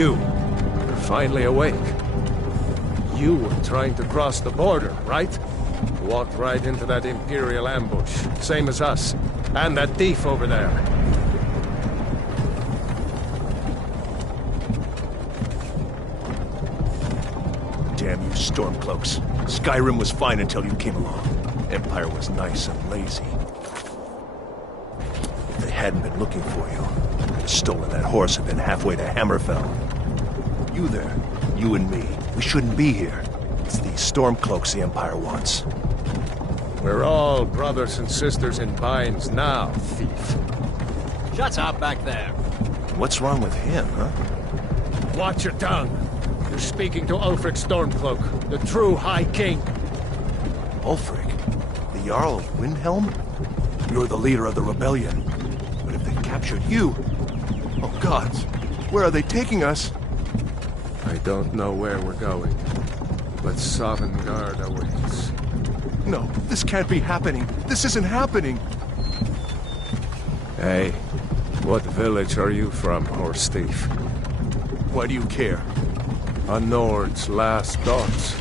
You're finally awake. You were trying to cross the border, right? Walked right into that Imperial ambush, same as us. And that thief over there. Damn you Stormcloaks. Skyrim was fine until you came along. Empire was nice and lazy. If they hadn't been looking for you, they'd have stolen that horse and been halfway to Hammerfell. You there, you and me, we shouldn't be here. It's these Stormcloaks the Empire wants. We're all brothers and sisters in binds now, thief. Shut up back there. What's wrong with him, huh? Watch your tongue. You're speaking to Ulfric Stormcloak, the true High King. Ulfric? The Jarl of Windhelm? You're the leader of the rebellion. But if they captured you... Oh gods, where are they taking us? I don't know where we're going, but Sovngarde awaits. No, this can't be happening. This isn't happening. Hey, what village are you from, horse thief? Why do you care? A Nord's last thoughts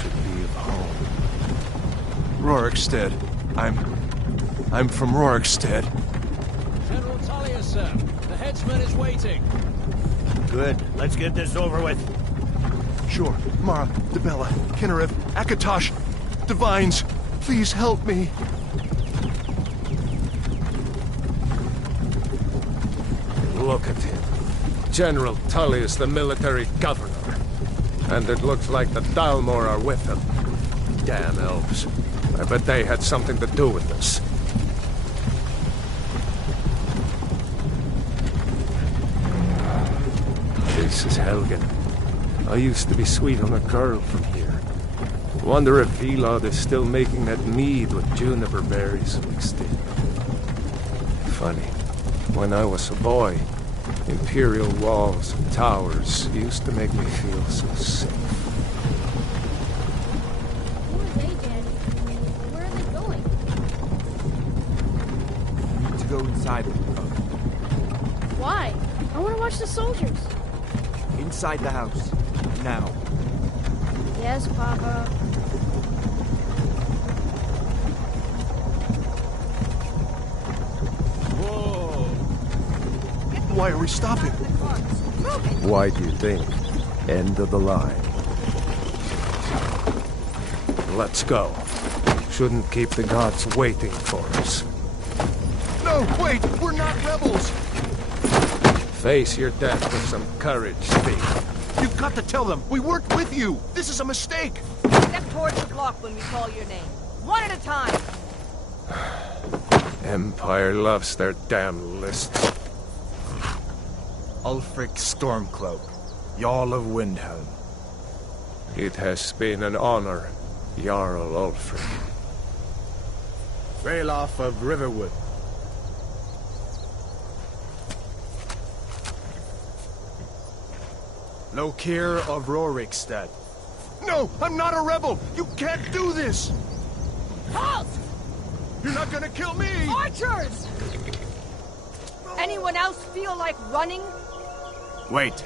should be of home. Rorikstead. I'm from Rorikstead. General Tullius, sir. The headsman is waiting. Good. Let's get this over with. Sure. Mara, Dibella, Kinnarev, Akatosh, Divines, please help me. Look at him. General Tullius, the military governor. And it looks like the Dalmor are with him. Damn elves. I bet they had something to do with this. This is Helgen. I used to be sweet on a girl from here. Wonder if Vilod is still making that mead with juniper berries mixed in. Funny. When I was a boy, Imperial walls and towers used to make me feel so safe. Who are they, Daddy? Where are they going? We need to go inside the Why? I want to watch the soldiers. inside the house. Now. Yes, Papa. Whoa! Why are we stopping? Why do you think? End of the line. Let's go. Shouldn't keep the gods waiting for us. No, wait! We're not rebels! Face your death with some courage, thief. You've got to tell them! We worked with you! This is a mistake! Step towards the block when we call your name. One at a time. Empire loves their damn lists. Ulfric Stormcloak, Jarl of Windhelm. It has been an honor, Jarl Ulfric. Ralof of Riverwood. Lokir of Rorikstead. No! I'm not a rebel! You can't do this! Halt! You're not gonna kill me! Archers! Anyone else feel like running? Wait.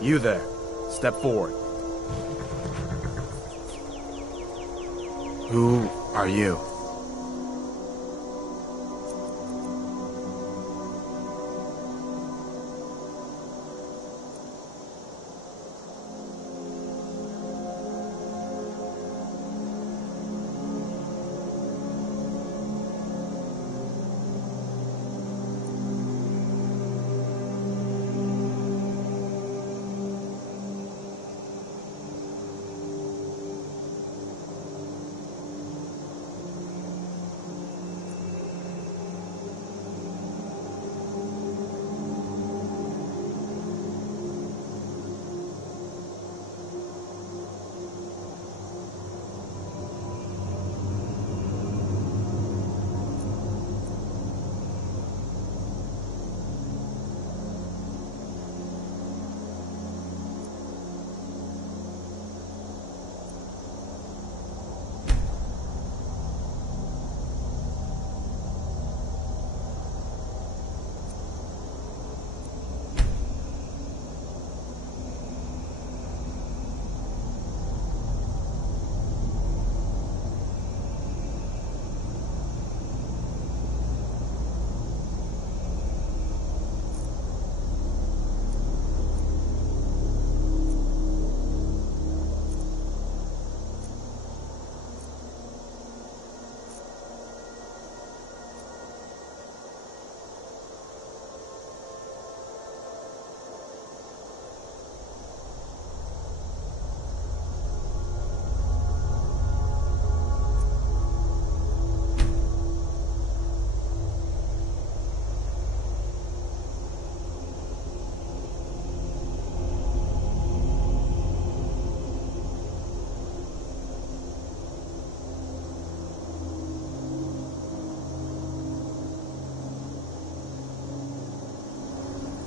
You there. Step forward. Who are you?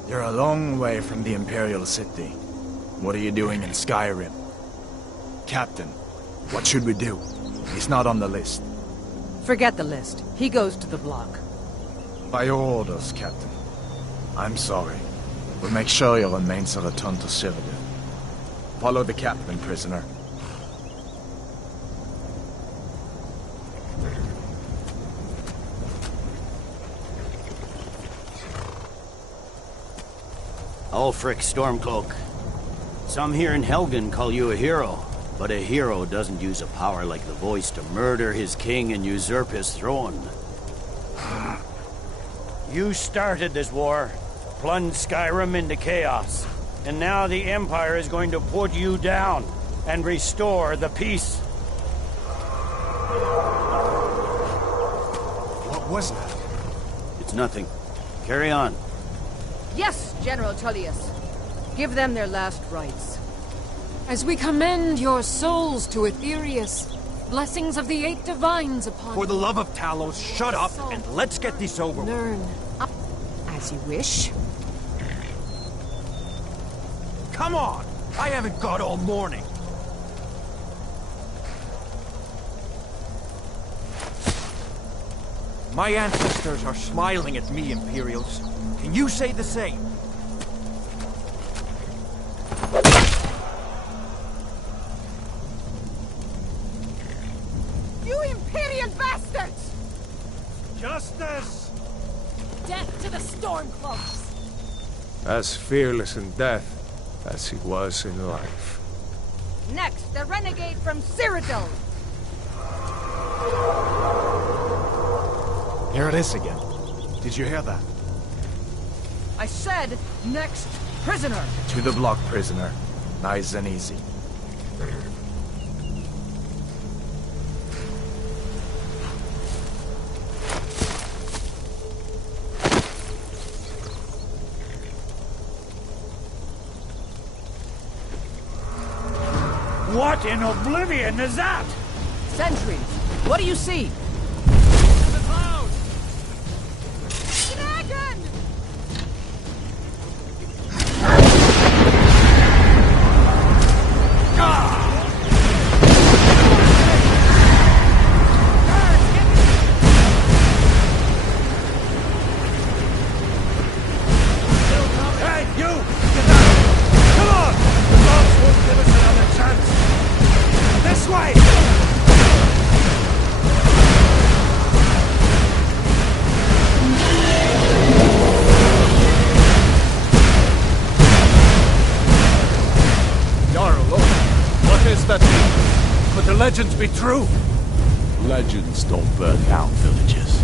You're a long way from the Imperial City. What are you doing in Skyrim? Captain, what should we do? He's not on the list. Forget the list. He goes to the block. By your orders, Captain. I'm sorry. We'll make sure your remains are returned to Cyrodiil. Follow the captain, prisoner. Ulfric Stormcloak. Some here in Helgen call you a hero, but a hero doesn't use a power like the voice to murder his king and usurp his throne. You started this war, plunged Skyrim into chaos, and now the Empire is going to put you down and restore the peace. What was that? It's nothing. Carry on. Yes, General Tullius. Give them their last rites. As we commend your souls to Aetherius, blessings of the Eight Divines upon For the you. love of Talos, shut up and let's get this over with. Learn. As you wish. Come on! I haven't got all morning. My ancestors are smiling at me, Imperials. Can you say the same? You Imperial bastards! Justice! Death to the Stormcloaks! As fearless in death as he was in life. Next, the renegade from Cyrodiil. Here it is again. Did you hear that? I said, next prisoner. To the block, prisoner. Nice and easy. What in oblivion is that? Sentries, what do you see? The clouds! Dragon! Hey, you! Get down! Come on! The gods won't give us another chance! This way! Jarl, what is that mean? Could the legends be true? Legends don't burn down villages.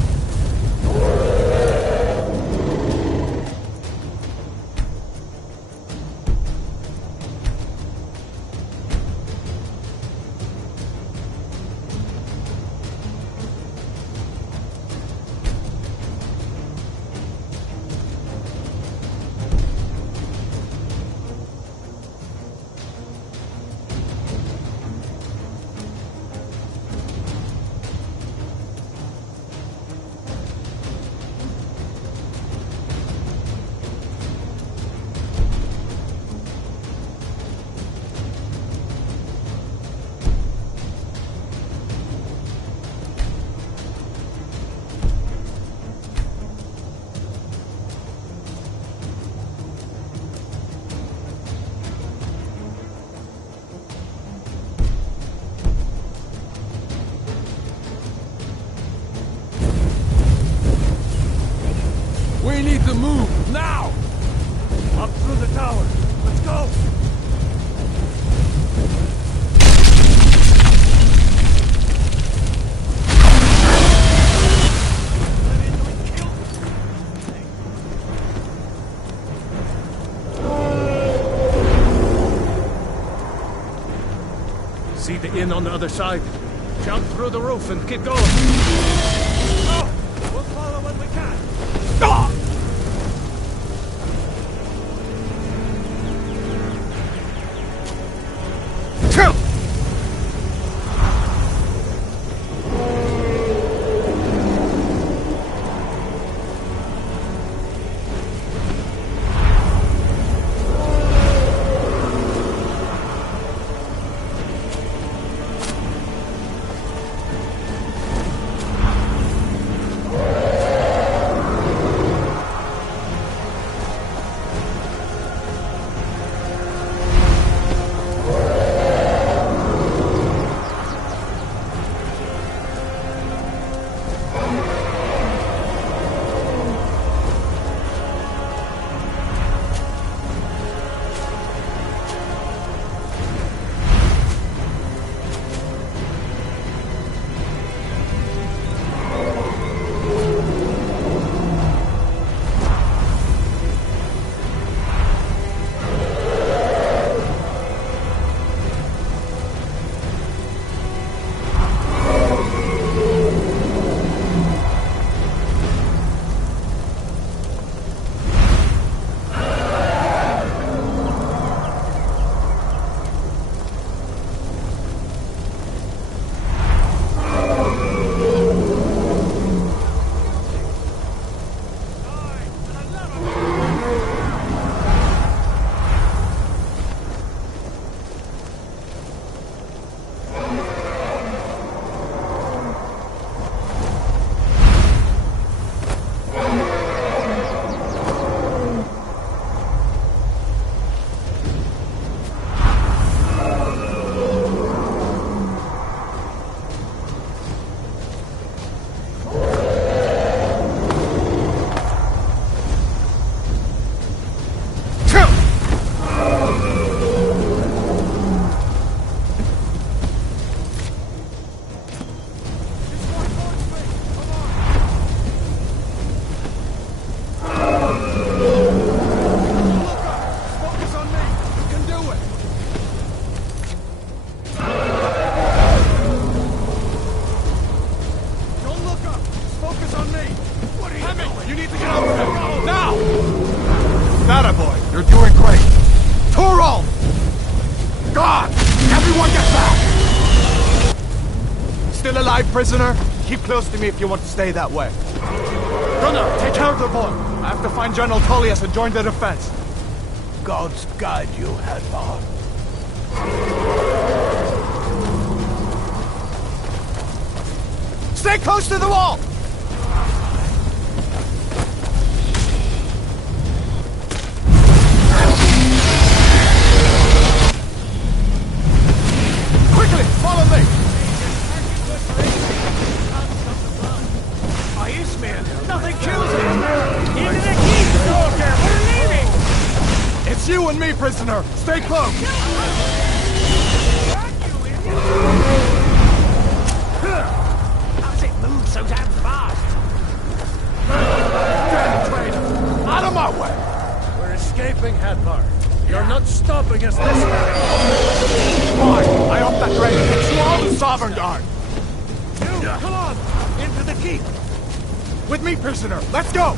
We need to move, now! Up through the tower. Let's go! See the inn on the other side? Jump through the roof and keep going. Oh! We'll follow when we can. Ah! side, prisoner? Keep close to me if you want to stay that way. Gunnar, take care of the boy. I have to find General Tullius and join the defense. Gods guide you, Hadvar. Stay close to the wall! Quickly, follow me! Nothing kills him! Into the keep, soldier! We're leaving! It's you and me, prisoner! Stay close! How does it move so damn fast? Damn traitor! Out of my way! We're escaping, Hadvar. You're not stopping us this time. Fine! I hope that dragon hits you all the Sovereign Guard! You, come on! Into the keep! With me, prisoner! Let's go!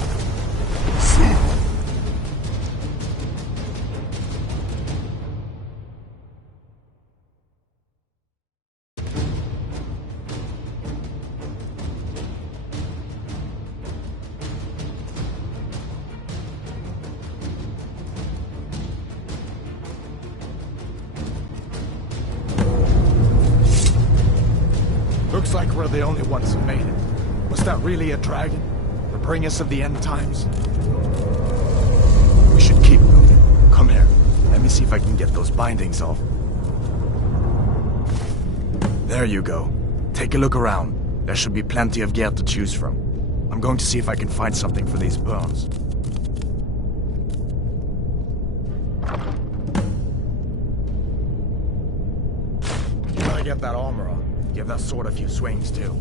Looks like we're the only ones who made it. Was that really a dragon? The bringers of the end times? We should keep moving. Come here. Let me see if I can get those bindings off. There you go. Take a look around. There should be plenty of gear to choose from. I'm going to see if I can find something for these burns. Gotta get that armor on. Give that sword a few swings, too.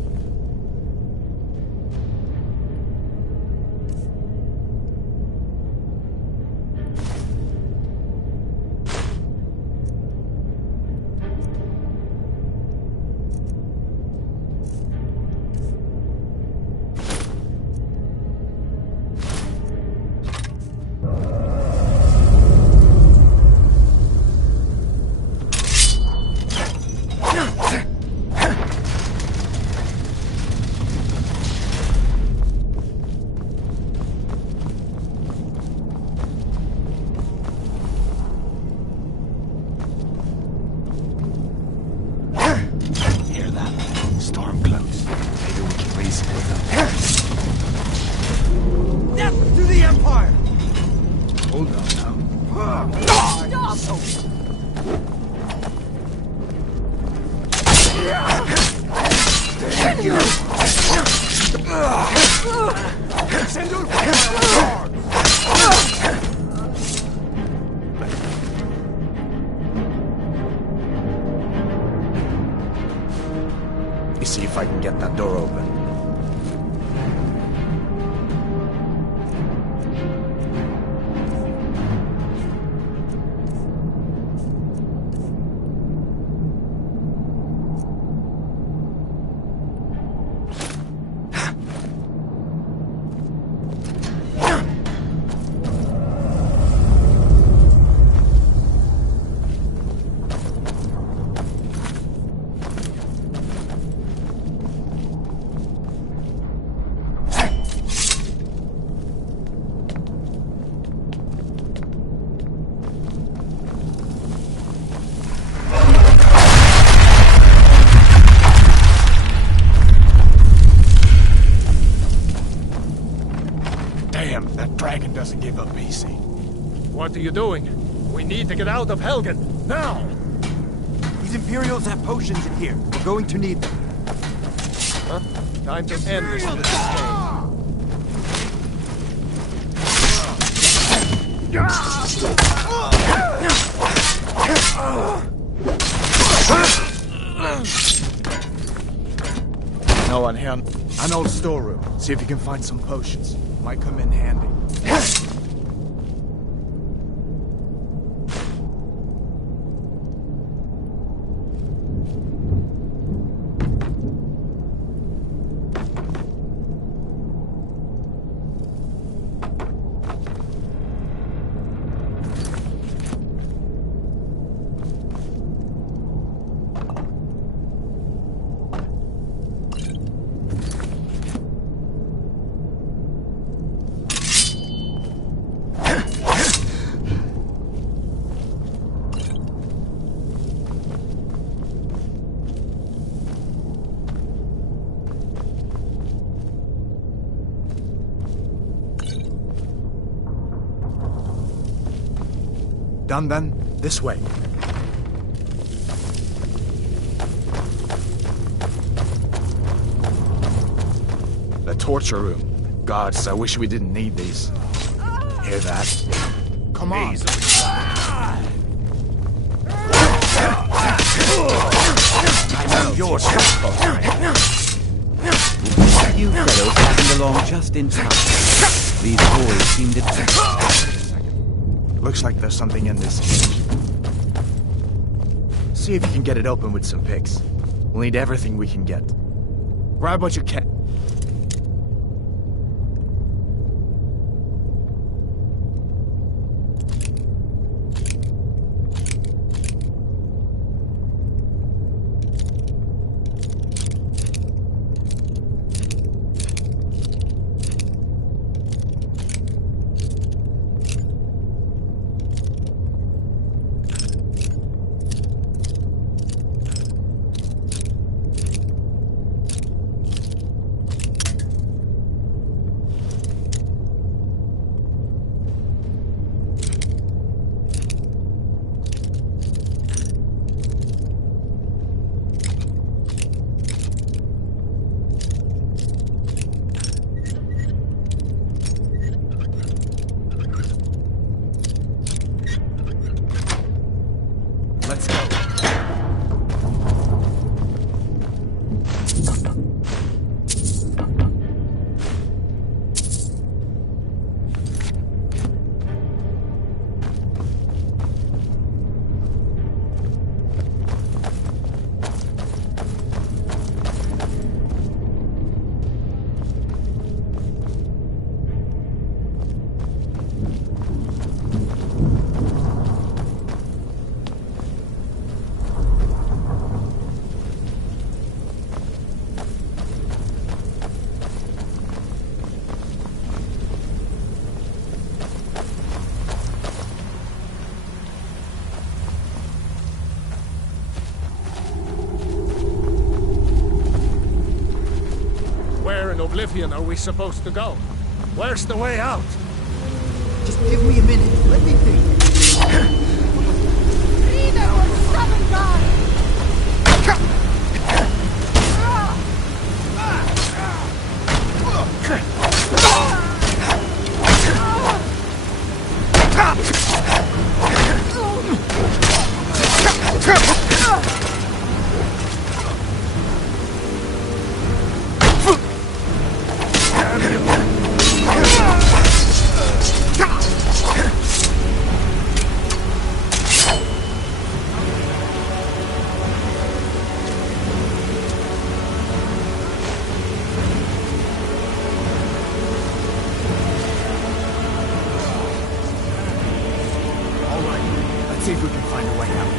Let me see if I can get that door open. Damn, that dragon doesn't give up easy. What are you doing? We need to get out of Helgen, now! These Imperials have potions in here. We're going to need them. Huh? Time to end this little game. No one here. An old storeroom. See if you can find some potions. Might come in handy. Done then? This way. The torture room. Gods, I wish we didn't need these. Hear that? Come on. Your You fellows happened along just in time. These boys seem to... Looks like there's something in this cage. See if you can get it open with some picks. We'll need everything we can get. Grab what you can. Let's go. Where in Oblivion are we supposed to go? Where's the way out? Just give me a minute. Let me think. Leader of Seven Gods! See if we can find a way out.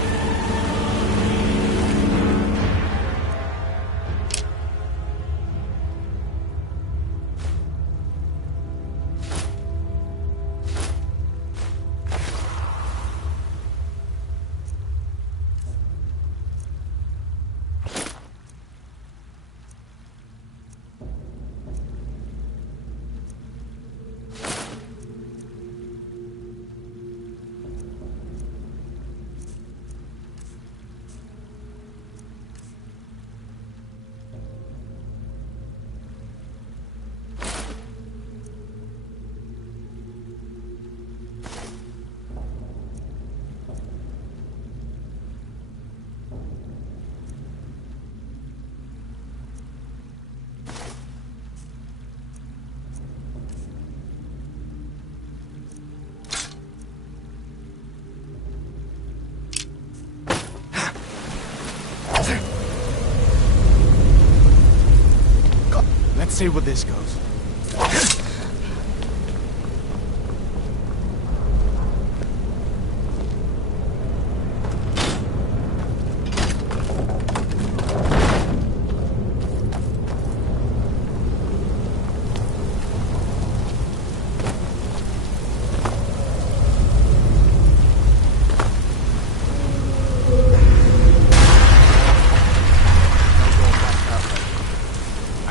Let's see where this goes.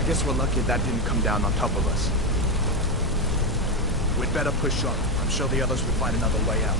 Guess we're lucky that didn't come down on top of us. We'd better push on. I'm sure the others will find another way out.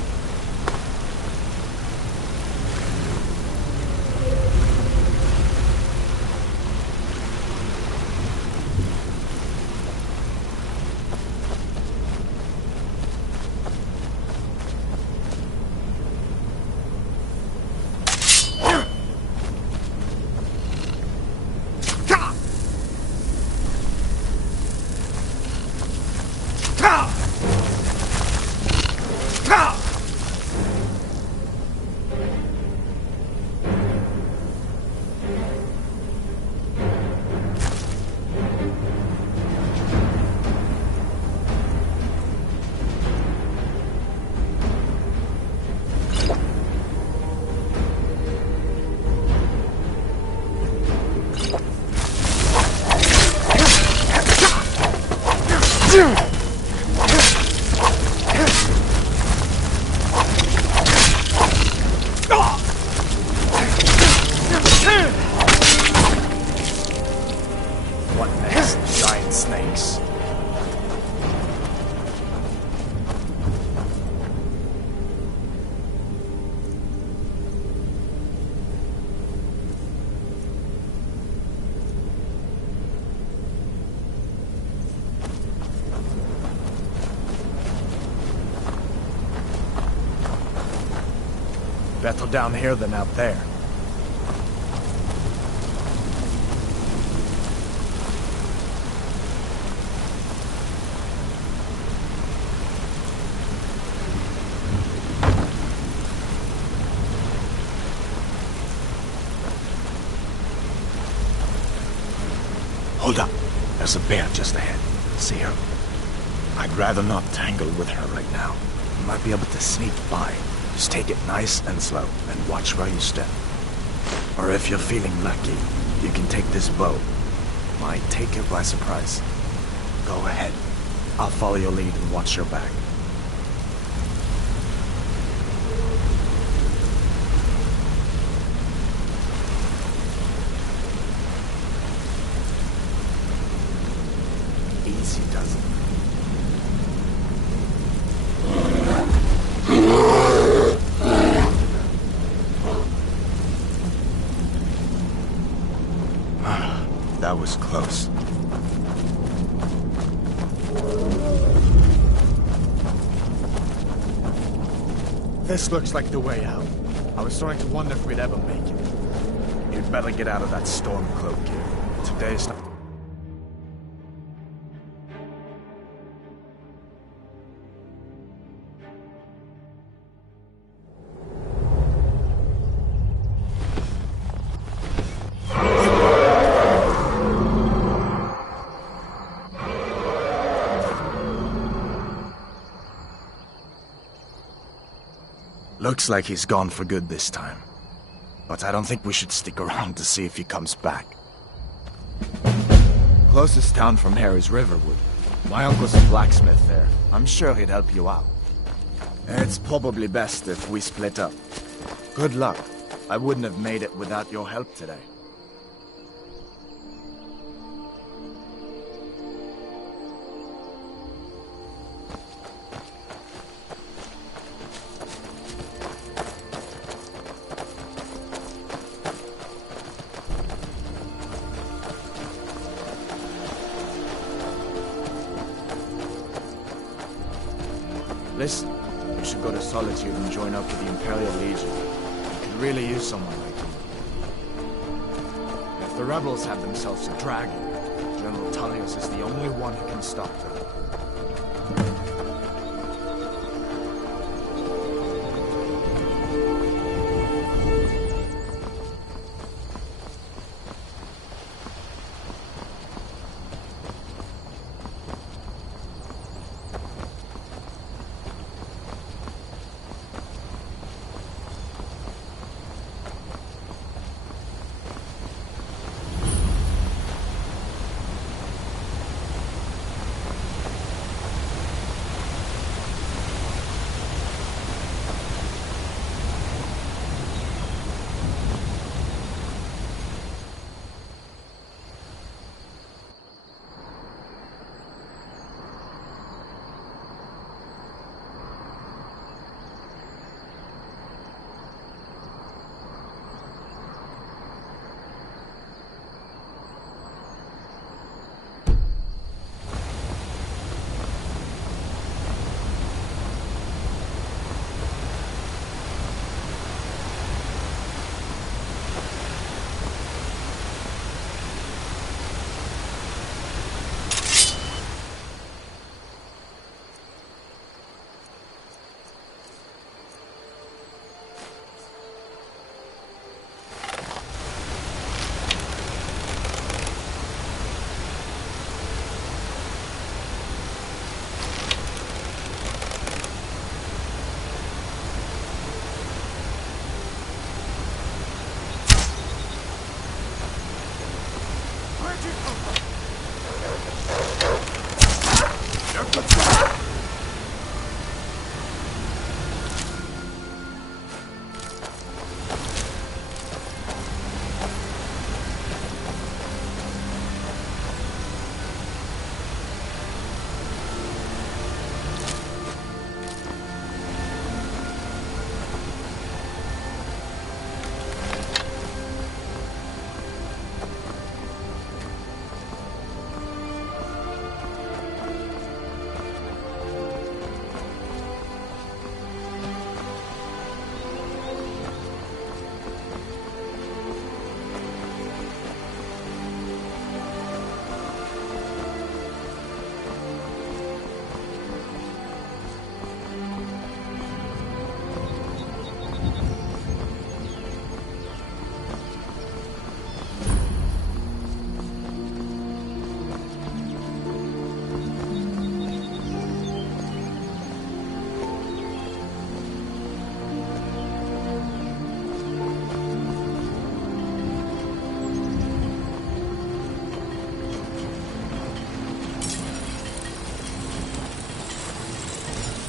What next? Giant snakes. Better down here than out there. Hold up. There's a bear just ahead. See her? I'd rather not tangle with her right now. You might be able to sneak by. Just take it nice and slow, and watch where you step. Or if you're feeling lucky, you can take this bow. Might take it by surprise. Go ahead. I'll follow your lead and watch your back. Easy does it. That was close. This looks like the way out. I was starting to wonder if we'd ever make it. You'd better get out of that storm cloak gear. Today's not... Looks like he's gone for good this time. But I don't think we should stick around to see if he comes back. Closest town from here is Riverwood. My uncle's a blacksmith there. I'm sure he'd help you out. It's probably best if we split up. Good luck. I wouldn't have made it without your help today. Listen, you should go to Solitude and join up with the Imperial Legion. You could really use someone like you. If the rebels have themselves a dragon, General Tullius is the only one who can stop them.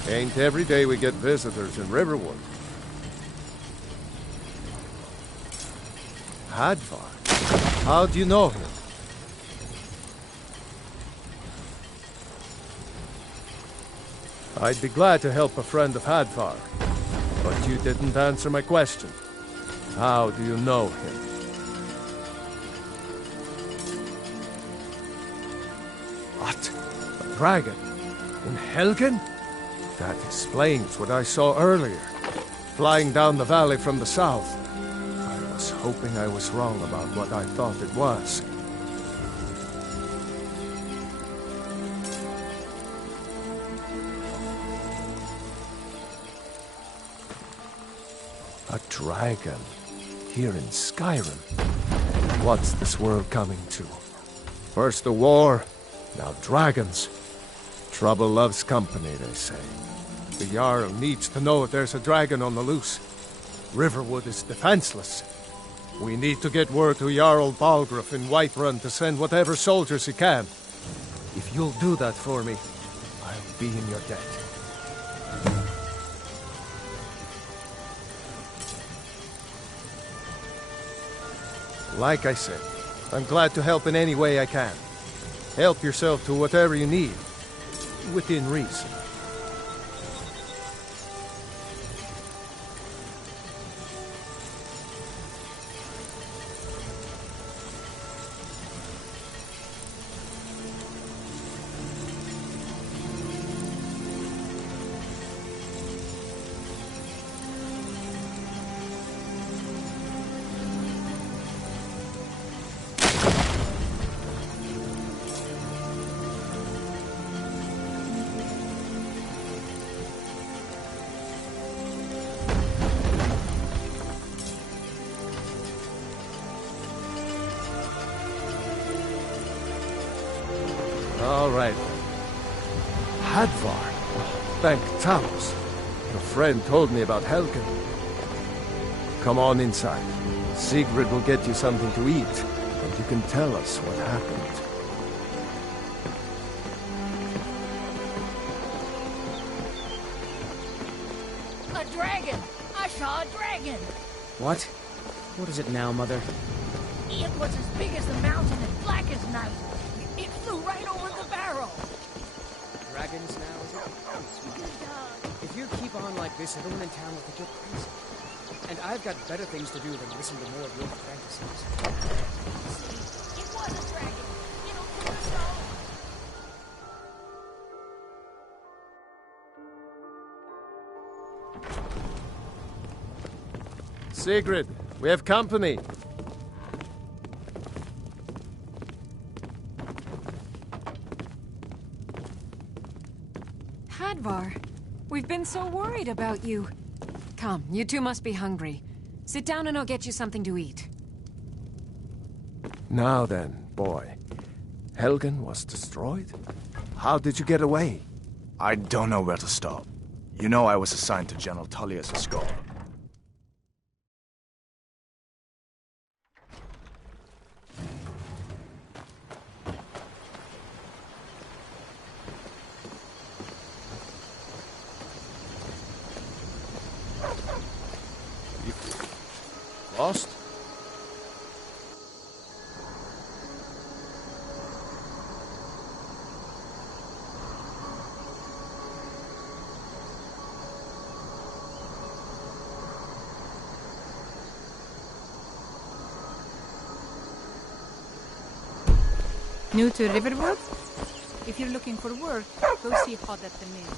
Ain't every day we get visitors in Riverwood. Hadvar? How do you know him? I'd be glad to help a friend of Hadvar, but you didn't answer my question. How do you know him? What? A dragon? In Helgen? That explains what I saw earlier, flying down the valley from the south. I was hoping I was wrong about what I thought it was. A dragon here in Skyrim. What's this world coming to? First the war, now dragons. Trouble loves company, they say. The Jarl needs to know if there's a dragon on the loose. Riverwood is defenseless. We need to get word to Jarl Balgruuf in Whiterun to send whatever soldiers he can. If you'll do that for me, I'll be in your debt. Like I said, I'm glad to help in any way I can. Help yourself to whatever you need, within reason. All right. Hadvar. Thank Talos. Your friend told me about Helgen. Come on inside. Sigrid will get you something to eat, and you can tell us what happened. A dragon! I saw a dragon! What? What is it now, Mother? It was as big as the mountain and black as night. It flew right over the barrel. Dragons now, is it? If you keep on like this, everyone in town will think you're crazy. And I've got better things to do than listen to more of your fantasies. See, it was a dragon. It'll kill us all. Sigrid, we have company. Hadvar, we've been so worried about you. Come, you two must be hungry. Sit down and I'll get you something to eat. Now then, boy. Helgen was destroyed? How did you get away? I don't know where to start. You know I was assigned to General Tullius' score. Lost? New to Riverwood? If you're looking for work, go see Hod at the mill.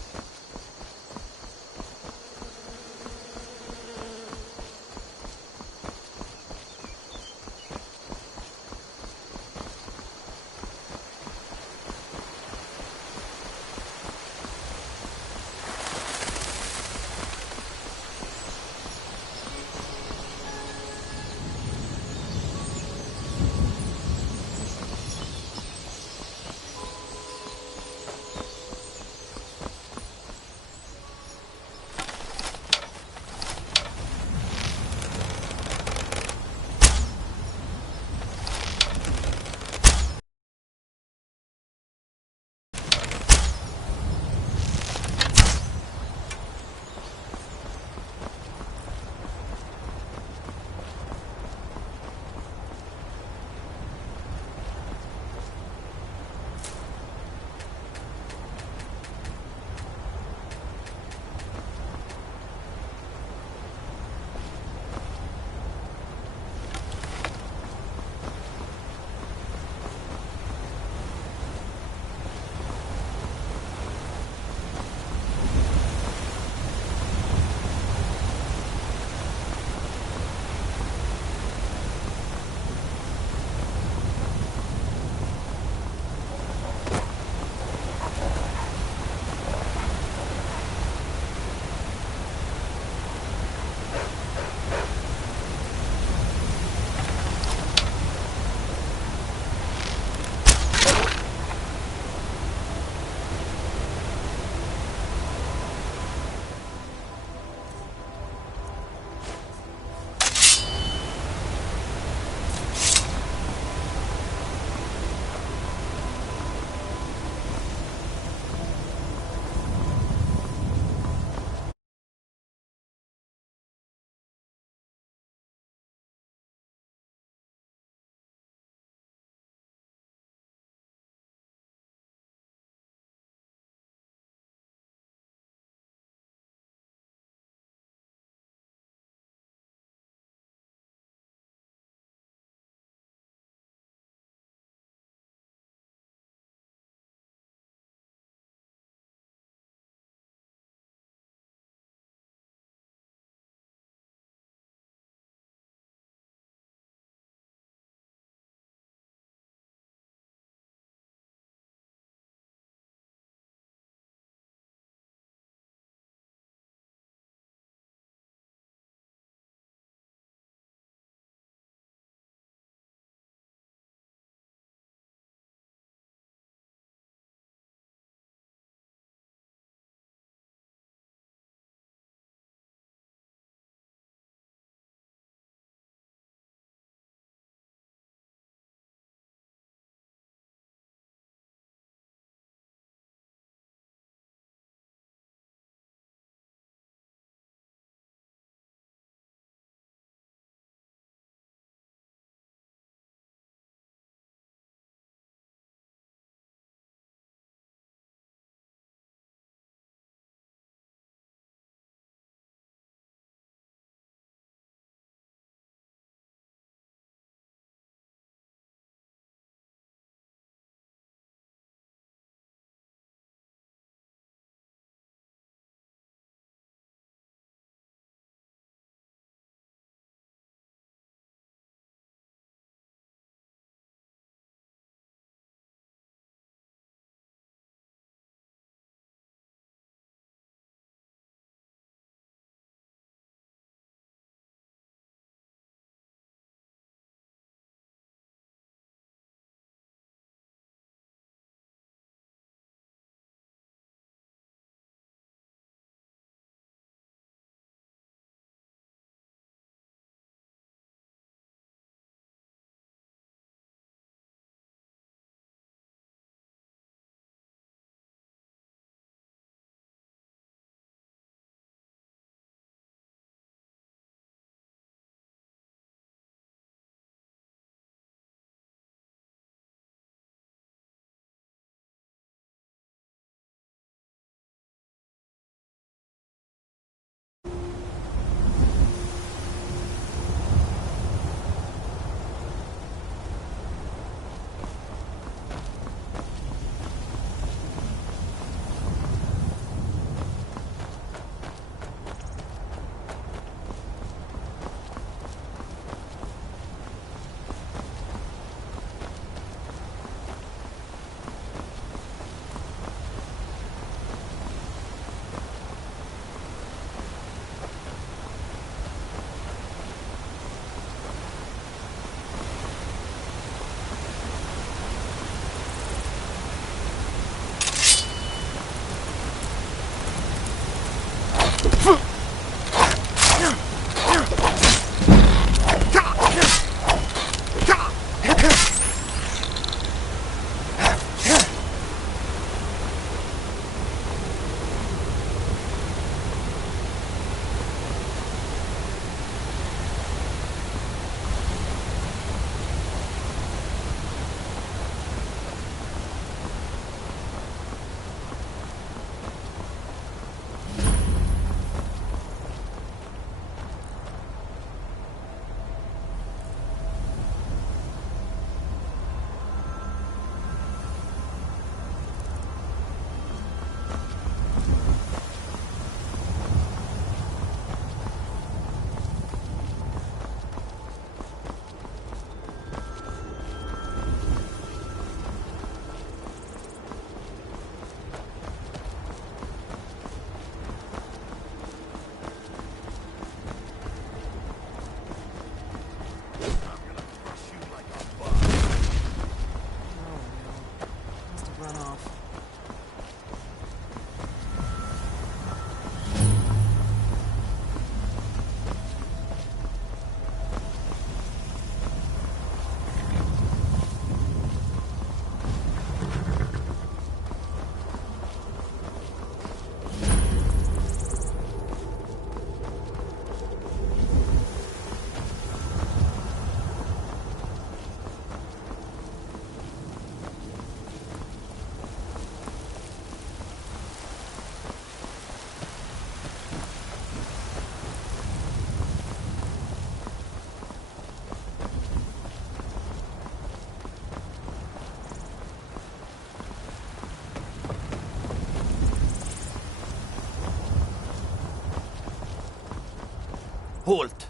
Halt!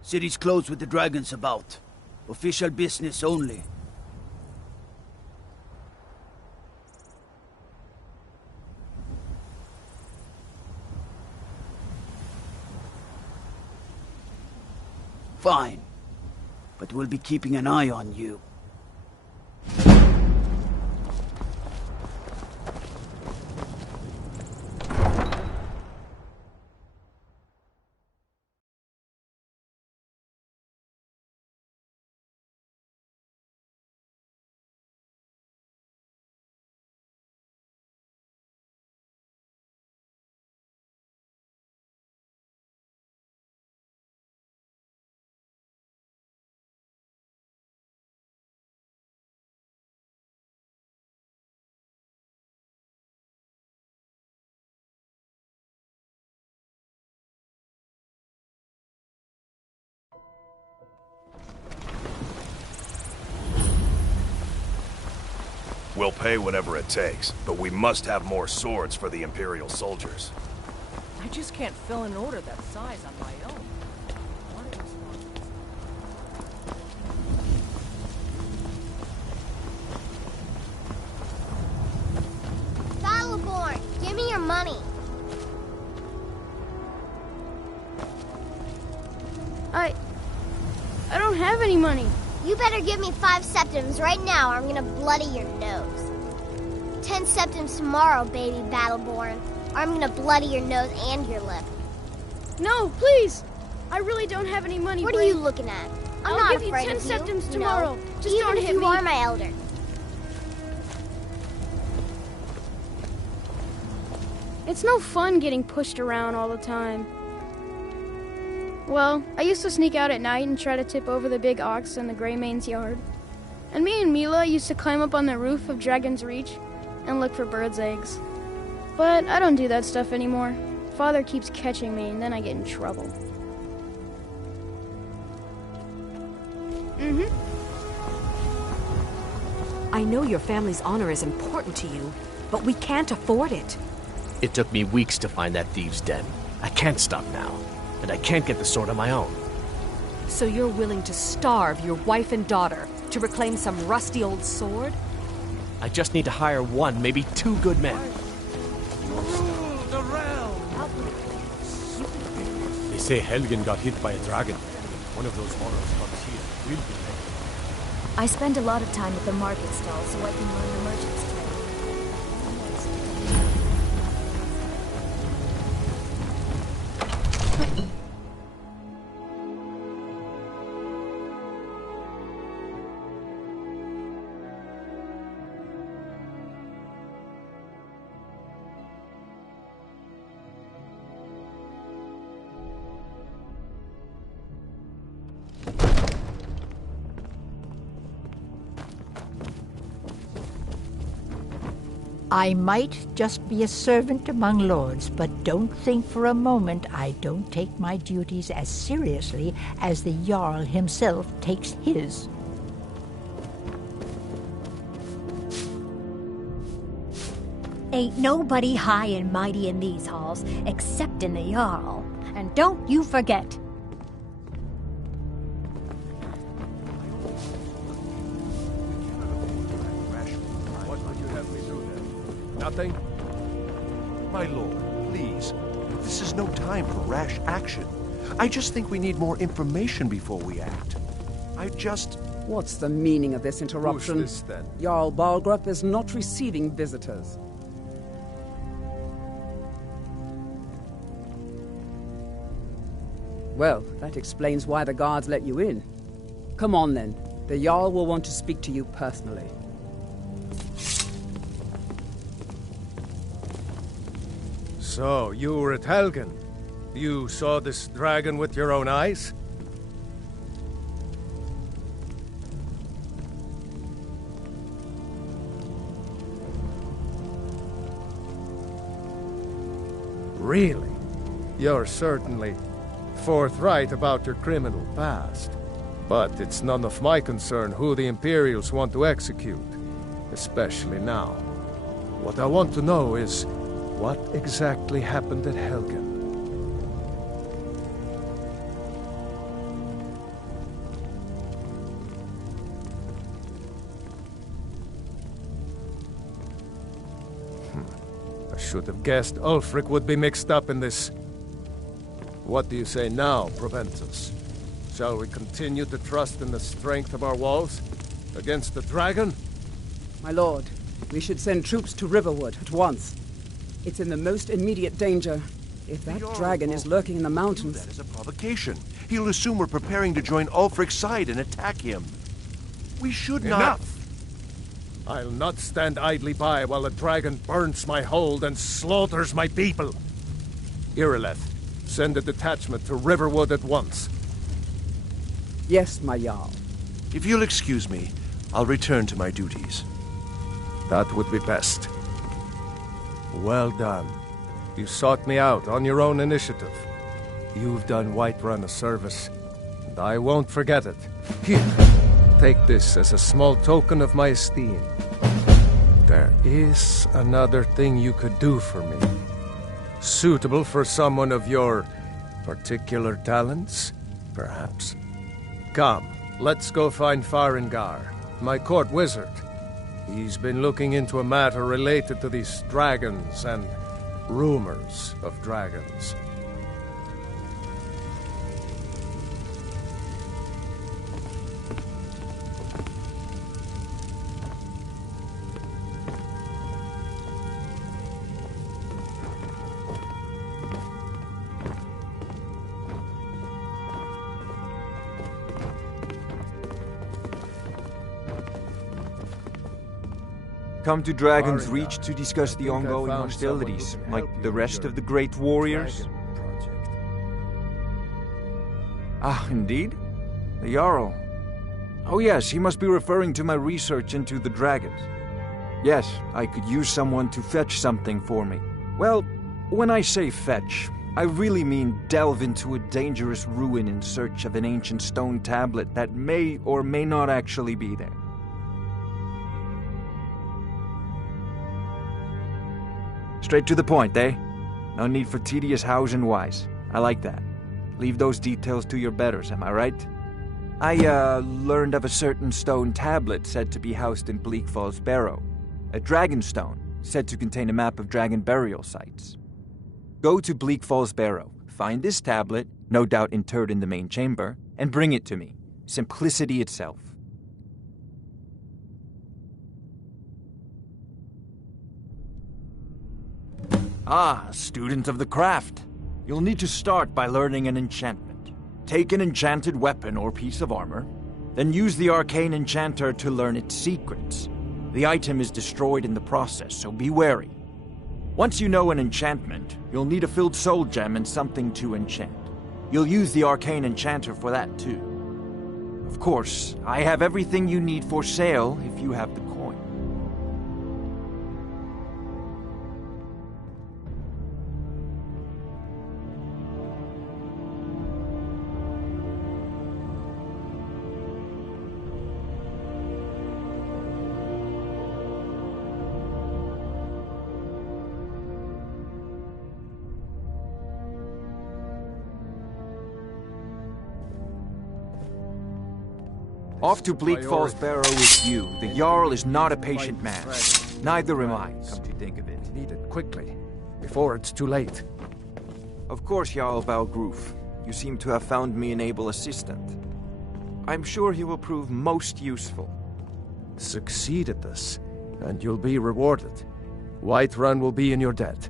City's closed with the dragons about. Official business only. Fine. But we'll be keeping an eye on you. We'll pay whatever it takes, but we must have more swords for the Imperial soldiers. I just can't fill an order that size on my own. Battleborn, give me your money. I don't have any money. You better give me 5 septims right now or I'm gonna bloody your nose. 10 septims tomorrow, baby Battleborn, or I'm gonna bloody your nose and your lip. No, please. I really don't have any money. What are you looking at? I'm not I'll give afraid you 10 of you. septims tomorrow. No. Just Even don't if hit you me. are my elder. It's no fun getting pushed around all the time. Well, I used to sneak out at night and try to tip over the big ox in the Greymane's yard. And me and Mila used to climb up on the roof of Dragon's Reach and look for birds' eggs. But I don't do that stuff anymore. Father keeps catching me and then I get in trouble. I know your family's honor is important to you, but we can't afford it. It took me weeks to find that thieves' den. I can't stop now, and I can't get the sword on my own. So you're willing to starve your wife and daughter to reclaim some rusty old sword? I just need to hire one, maybe 2 good men. Rule the realm! They say Helgen got hit by a dragon. One of those horrors comes here. We'll be ready. I spend a lot of time at the market stall so I can learn the merchant's trade. I might just be a servant among lords, but don't think for a moment I don't take my duties as seriously as the Jarl himself takes his. Ain't nobody high and mighty in these halls, except in the Jarl. And don't you forget. What would you have me do then? Nothing? My lord, please. This is no time for rash action. I just think we need more information before we act. What's the meaning of this interruption? Who's this, then? Jarl Balgrup is not receiving visitors. Well, that explains why the guards let you in. Come on, then. The Jarl will want to speak to you personally. So, you were at Helgen. You saw this dragon with your own eyes? Really? You're certainly forthright about your criminal past. But it's none of my concern who the Imperials want to execute, especially now. What I want to know is, what exactly happened at Helgen? should have guessed Ulfric would be mixed up in this. What do you say now, Proventus? Shall we continue to trust in the strength of our walls against the dragon? My lord, we should send troops to Riverwood at once. It's in the most immediate danger. If that dragon is lurking in the mountains... That is a provocation. He'll assume we're preparing to join Ulfric's side and attack him. We should not... Enough! I'll not stand idly by while the dragon burns my hold and slaughters my people. Irileth, send a detachment to Riverwood at once. Yes, my Jarl. If you'll excuse me, I'll return to my duties. That would be best. Well done. You sought me out on your own initiative. You've done Whiterun a service, and I won't forget it. Here, take this as a small token of my esteem. There is another thing you could do for me. Suitable for someone of your particular talents, perhaps. Come, let's go find Farengar, my court wizard. He's been looking into a matter related to these dragons and rumors of dragons. Come to Dragon's Reach to discuss the ongoing hostilities, like the rest of the great warriors? Ah, indeed? The Jarl. Oh yes, he must be referring to my research into the dragons. Yes, I could use someone to fetch something for me. Well, when I say fetch, I really mean delve into a dangerous ruin in search of an ancient stone tablet that may or may not actually be there. Straight to the point, eh? No need for tedious hows and whys. I like that. Leave those details to your betters, am I right? I, learned of a certain stone tablet said to be housed in Bleak Falls Barrow. A dragon stone, said to contain a map of dragon burial sites. Go to Bleak Falls Barrow, find this tablet, no doubt interred in the main chamber, and bring it to me. Simplicity itself. Ah, student of the craft. You'll need to start by learning an enchantment. Take an enchanted weapon or piece of armor, then use the arcane enchanter to learn its secrets. The item is destroyed in the process, so be wary. Once you know an enchantment, you'll need a filled soul gem and something to enchant. You'll use the arcane enchanter for that too. Of course, I have everything you need for sale if you have the coin. Off to Bleak Falls Barrow with you. The Jarl is not a patient man. Neither am I, come to think of it. Need it quickly, before it's too late. Of course, Jarl Balgroof. You seem to have found me an able assistant. I'm sure he will prove most useful. Succeed at this, and you'll be rewarded. Whiterun will be in your debt.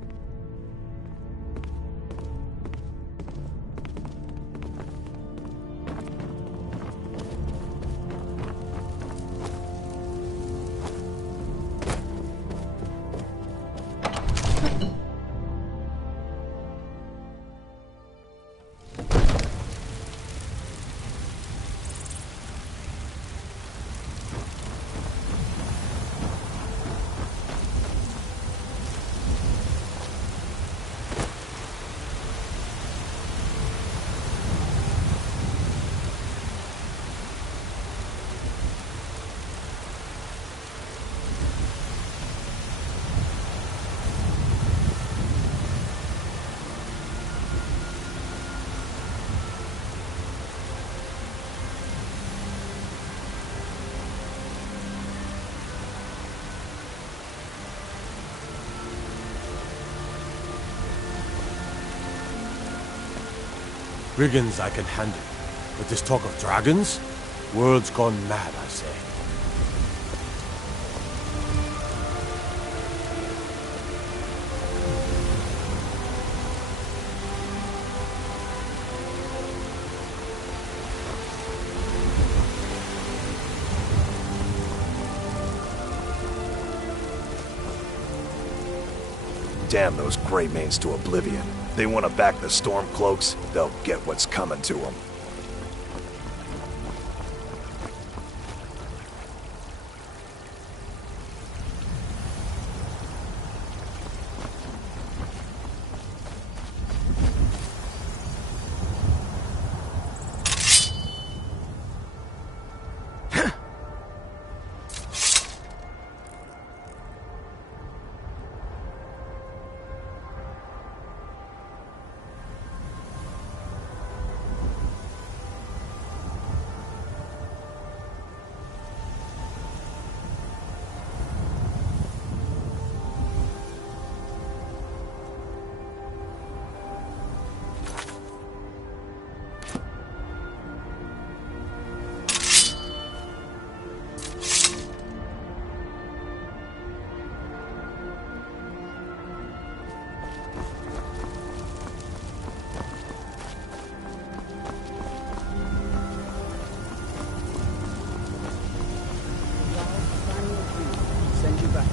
Brigands I can handle. But this talk of dragons? World's gone mad, I say. Damn those Greymanes to oblivion. They want to back the Stormcloaks, they'll get what's coming to them.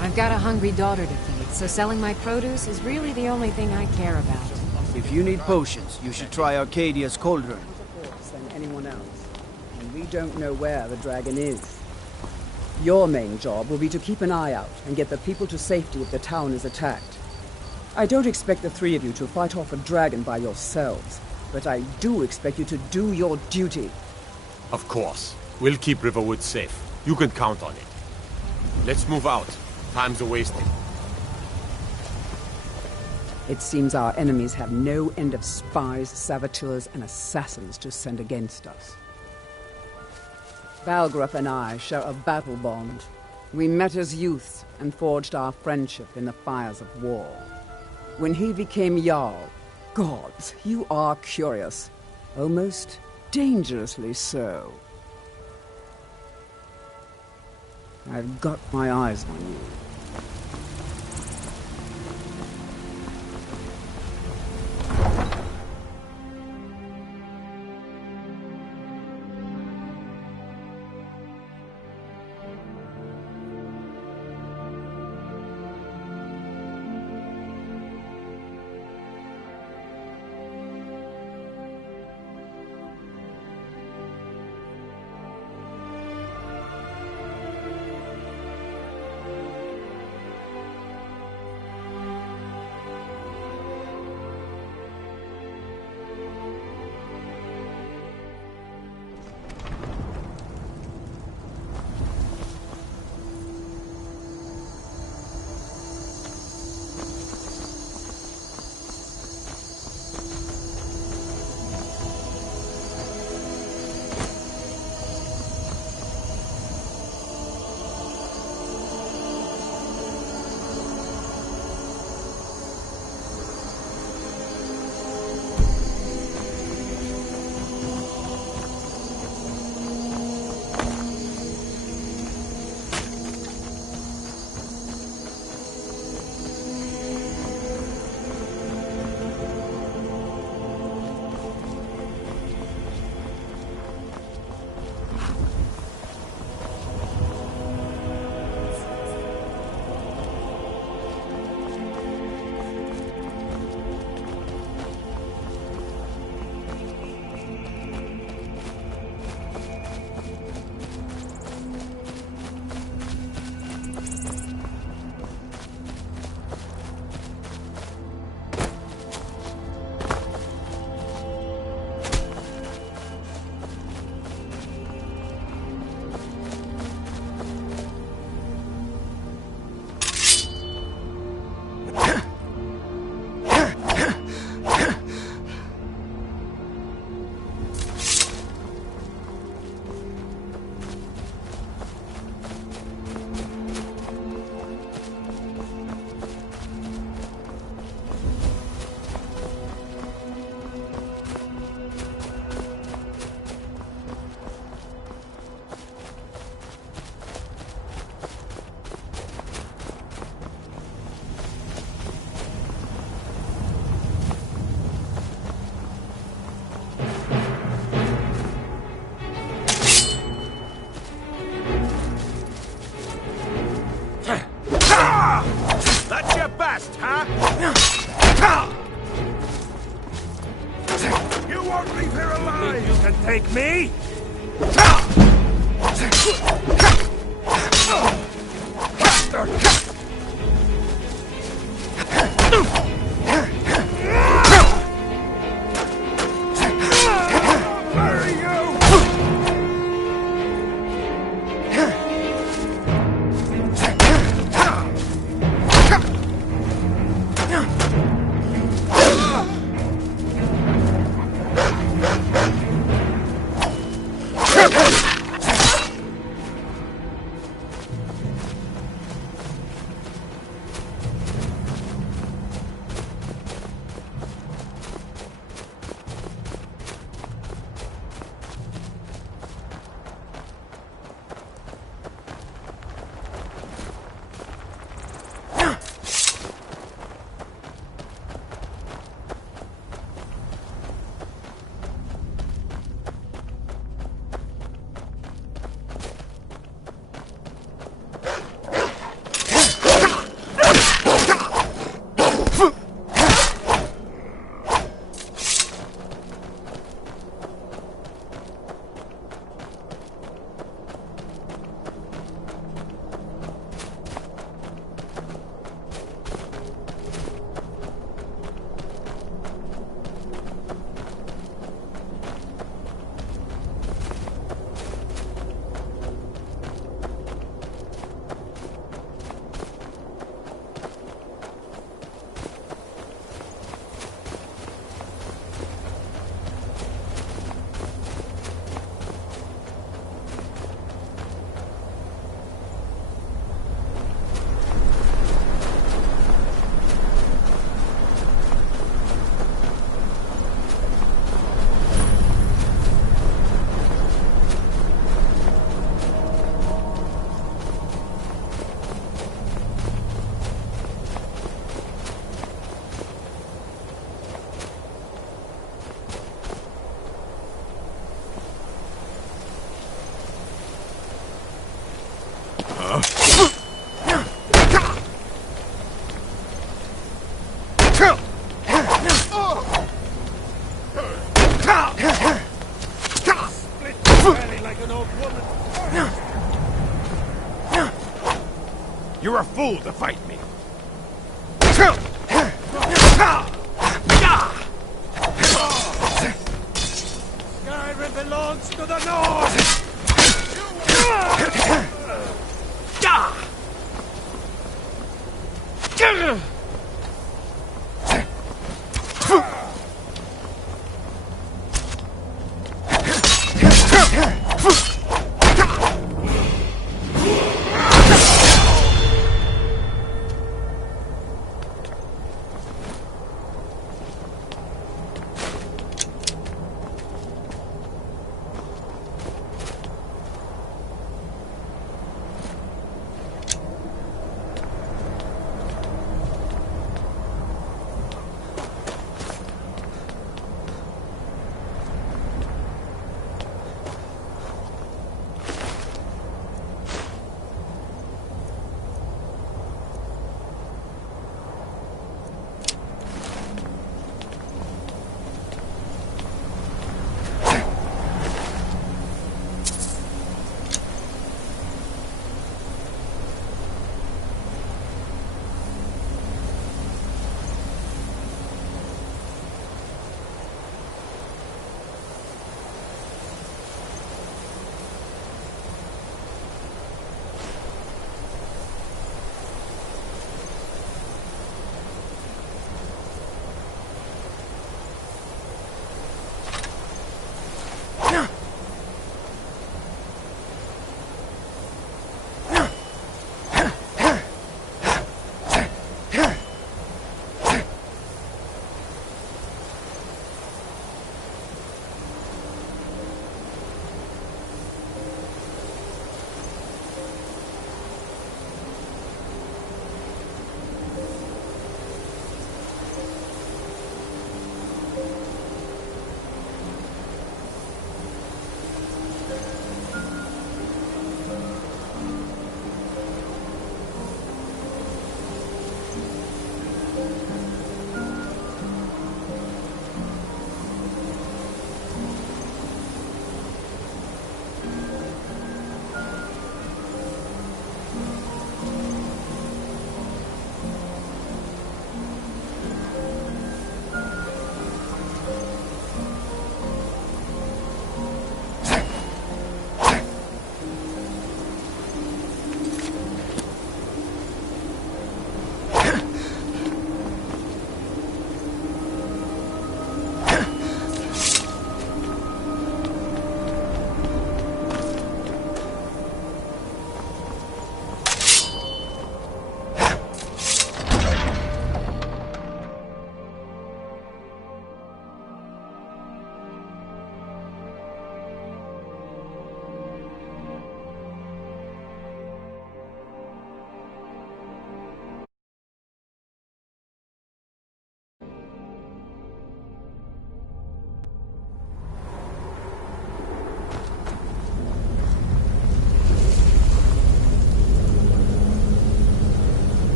I've got a hungry daughter to feed, so selling my produce is really the only thing I care about. If you need potions, you should try Arcadia's cauldron. Than anyone else. And we don't know where the dragon is. Your main job will be to keep an eye out and get the people to safety if the town is attacked. I don't expect the three of you to fight off a dragon by yourselves, but I do expect you to do your duty. Of course. We'll keep Riverwood safe. You can count on it. Let's move out. Time's a-wasting. It seems our enemies have no end of spies, saboteurs, and assassins to send against us. Balgruuf and I share a battle bond. We met as youths and forged our friendship in the fires of war. When he became Jarl, gods, you are curious. Almost dangerously so. I've got my eyes on you. take me? You're a fool to fight me. Skyrim belongs to the North!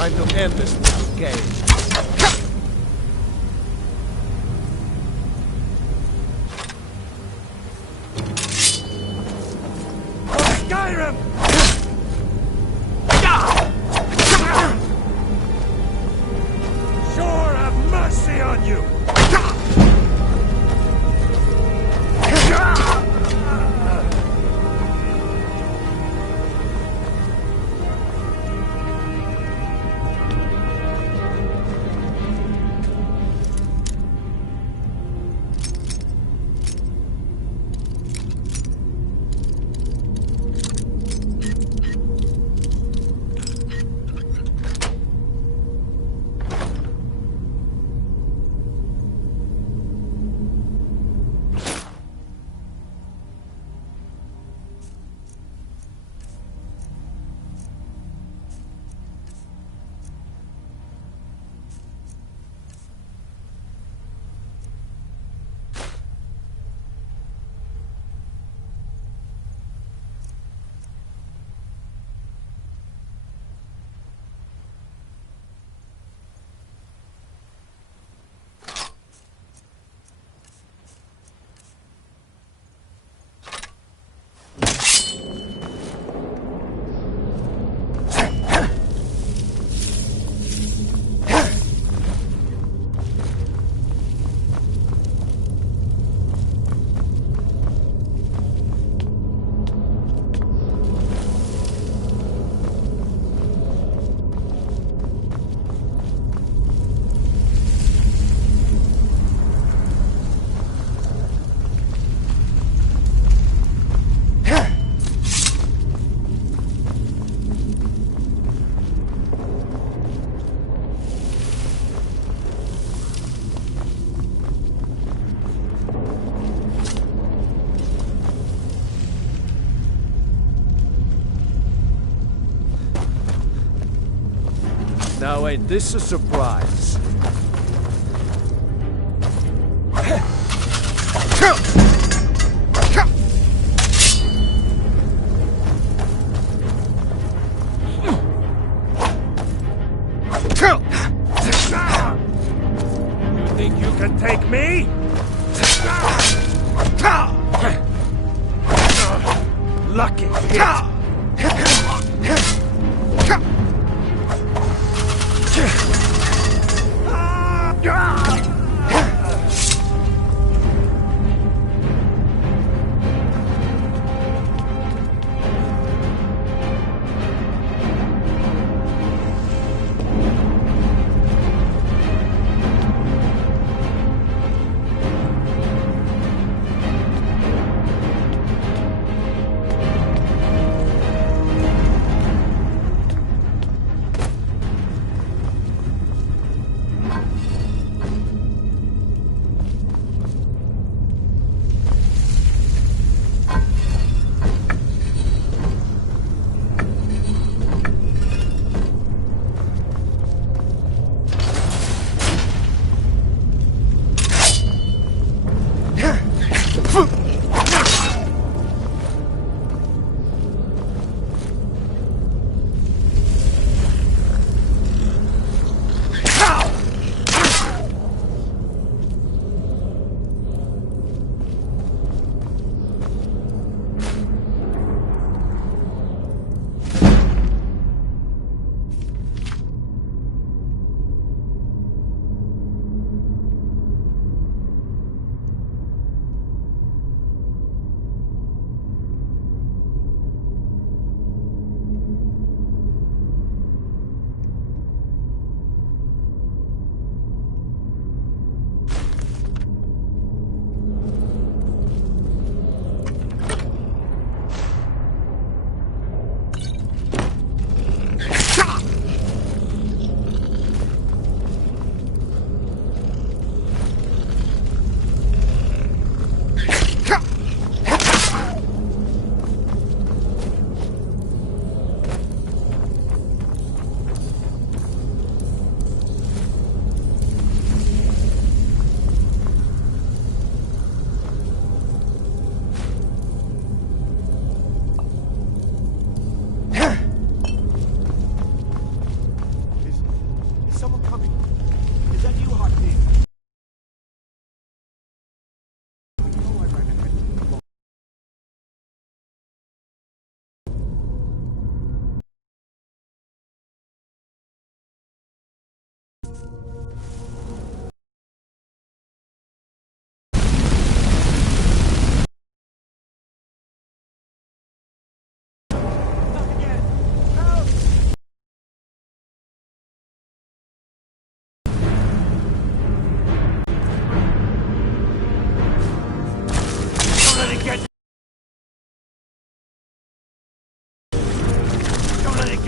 Time to end this little game. Skyrim! Sure have mercy on you! Now ain't this a surprise? You think you can take me? Lucky hit! Ah!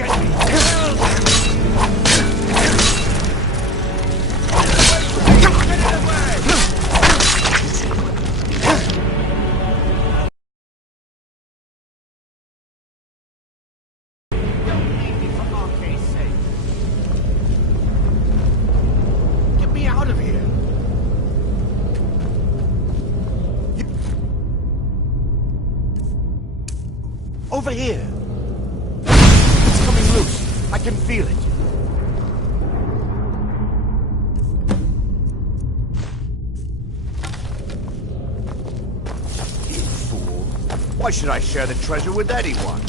get me! Get in the way! Don't leave me for RK's sake. Get me out of here! Over here! It's coming loose. I can feel it. You fool. Why should I share the treasure with anyone?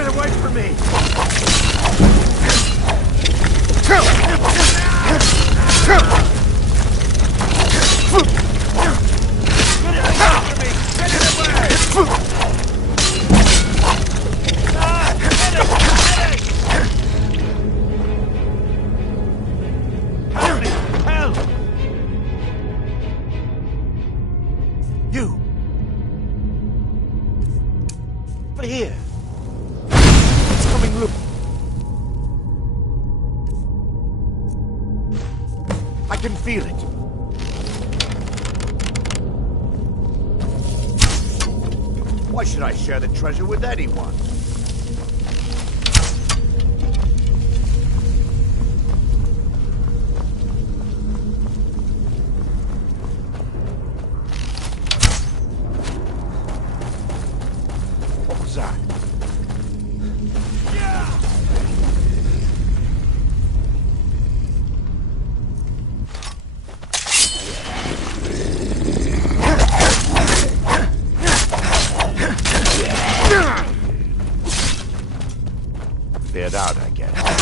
it away from me! Here. It's coming loose. I can feel it. Why should I share the treasure with anyone? Cleared out, I guess.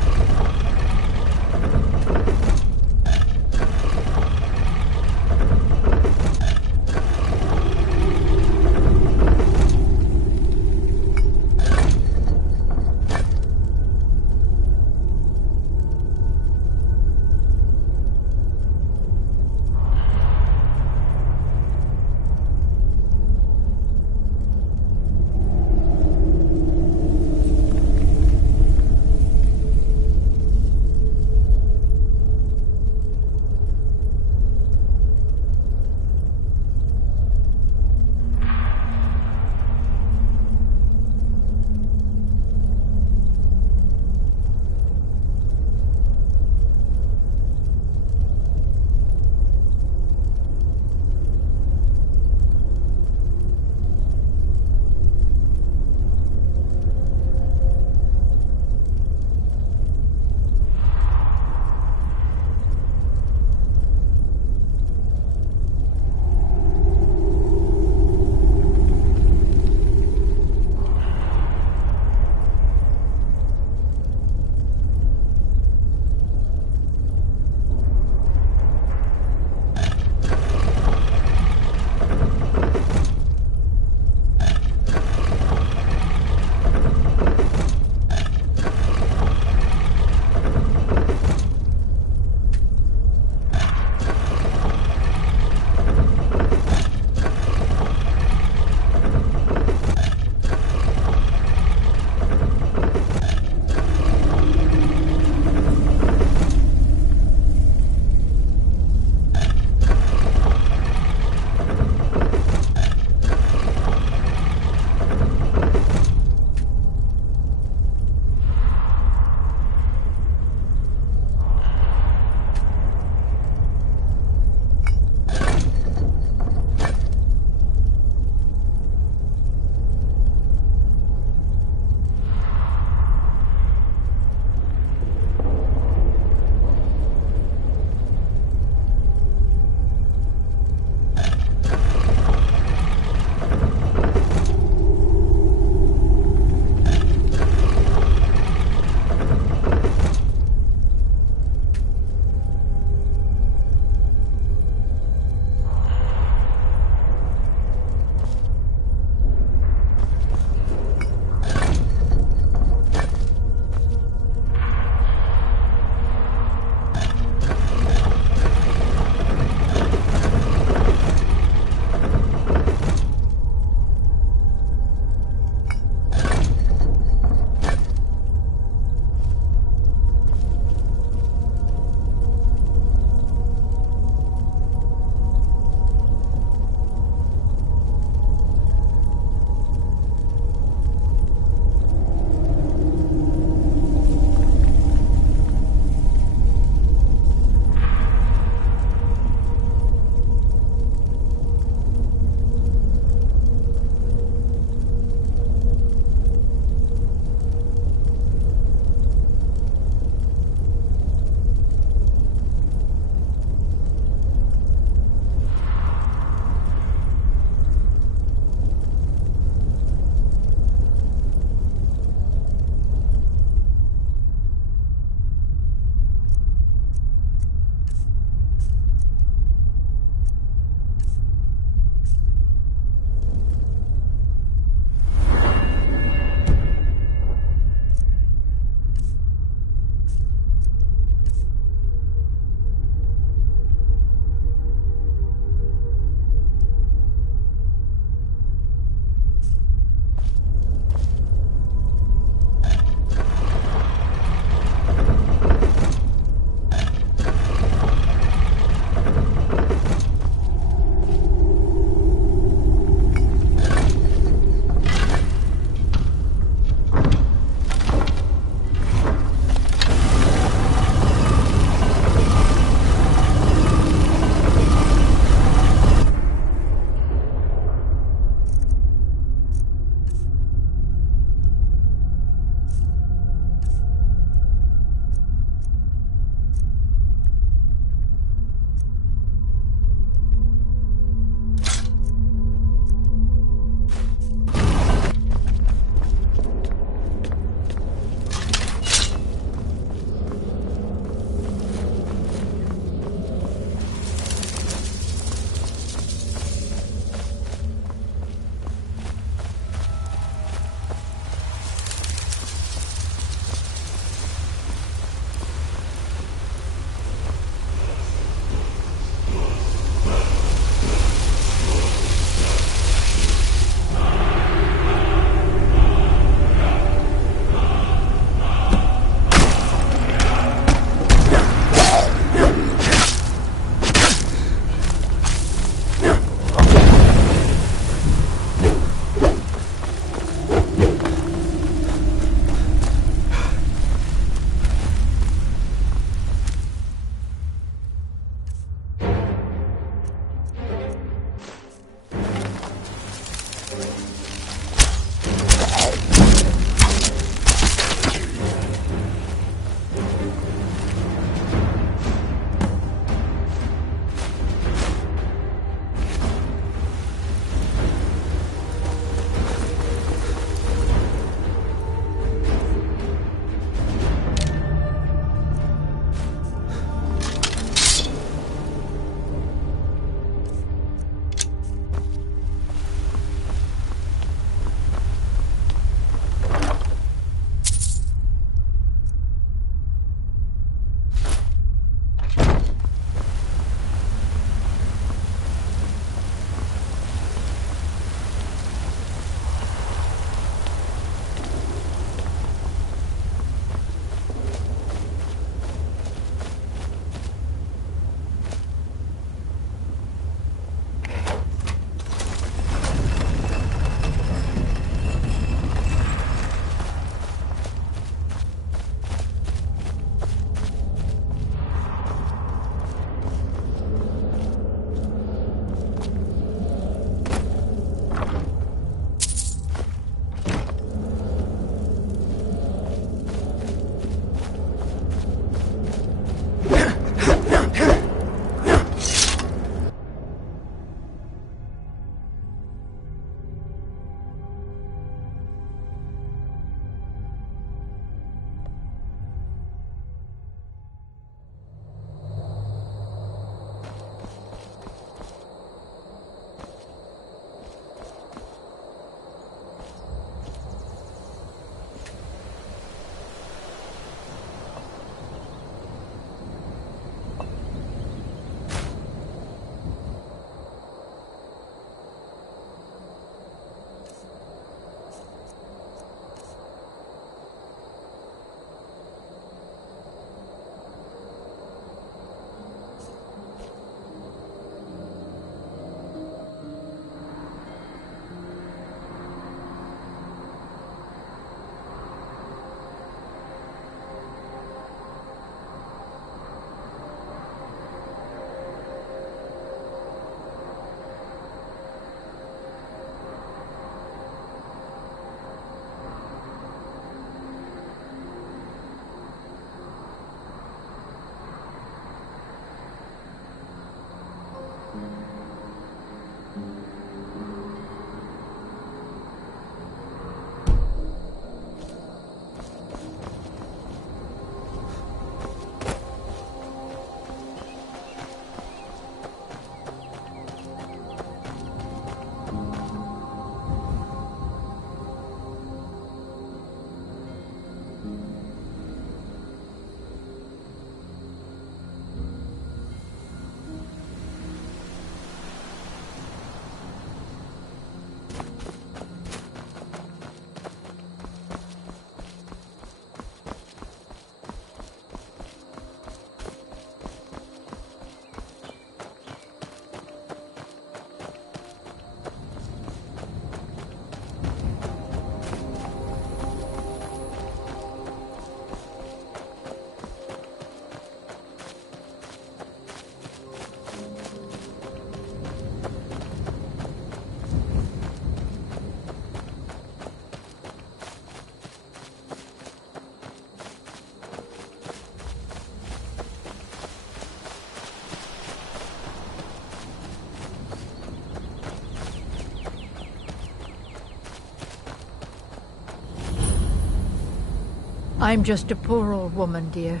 I'm just a poor old woman, dear.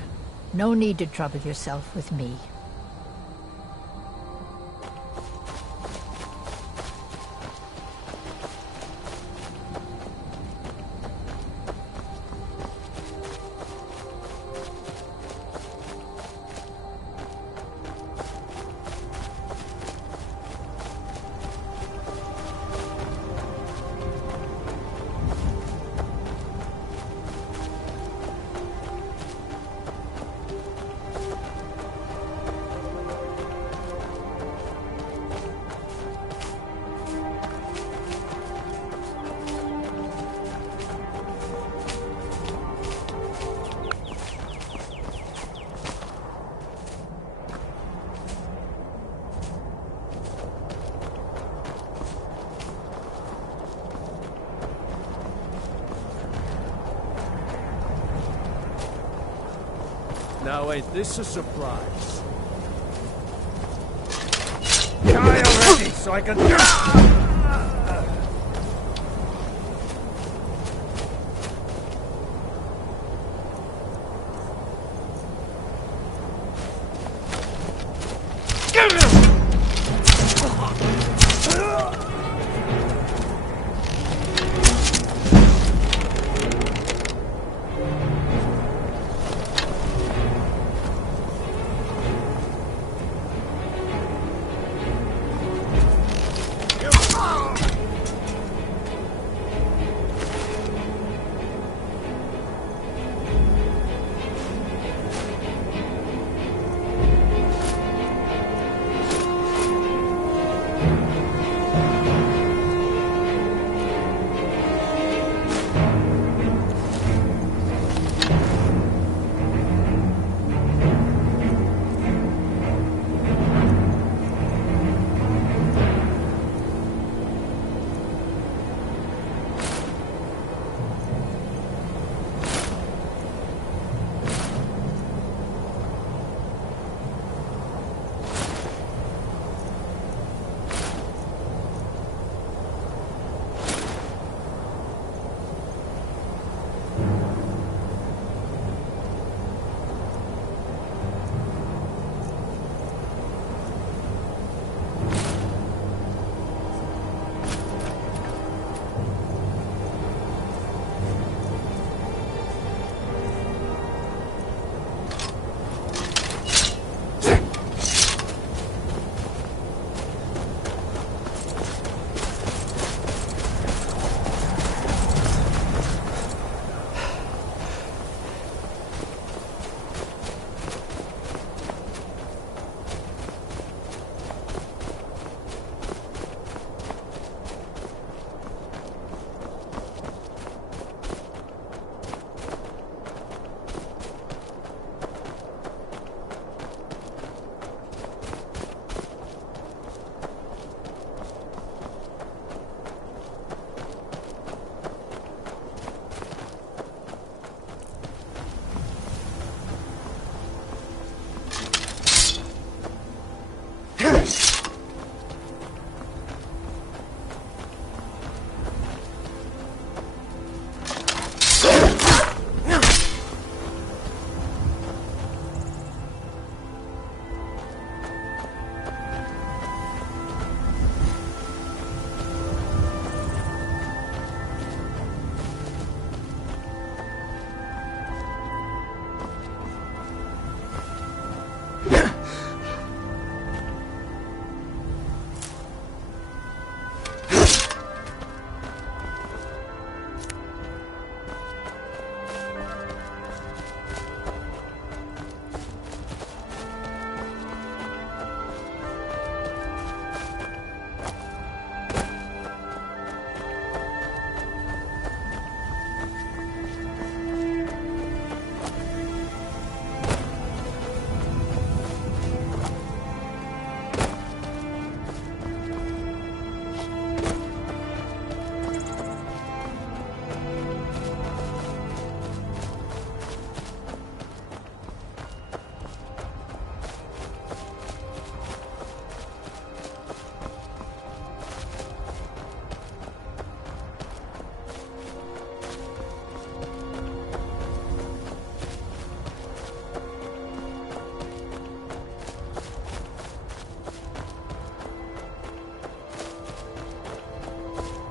No need to trouble yourself with me. Now ain't this a surprise? Die already so I can...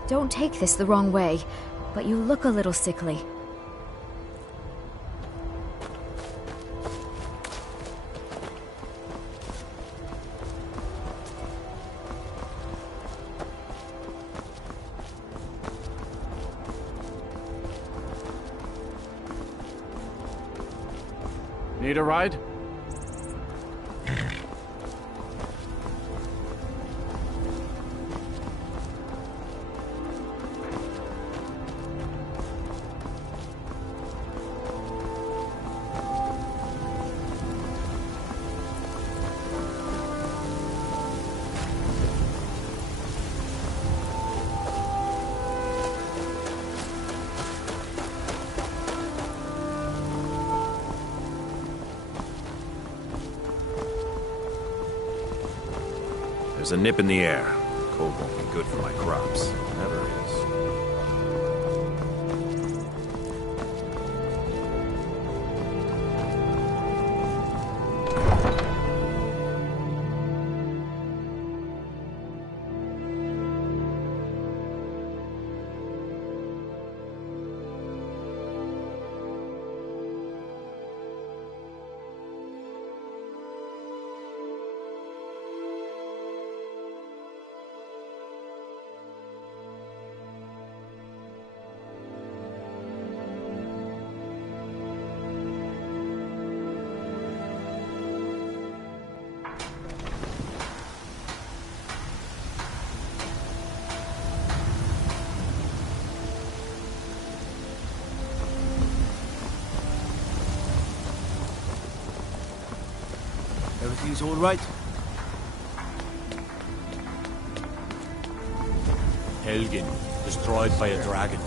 Don't take this the wrong way, but you look a little sickly. Need a ride? There's a nip in the air. Cold won't be good for my crops. Never is. Everything's all right? Helgen, destroyed by a dragon.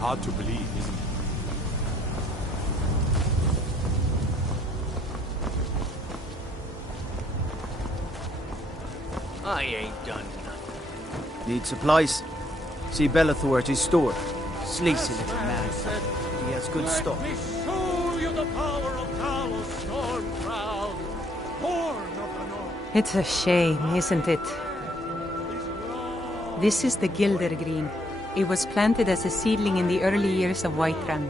Hard to believe, isn't it? I ain't done nothing. Need supplies? See Bellathor at his store. Sleazy little man. He has good stock. Show you the power of Talos Stormcrown, born of the North. It's a shame, isn't it? This is the Gildergreen. It was planted as a seedling in the early years of Whiterun.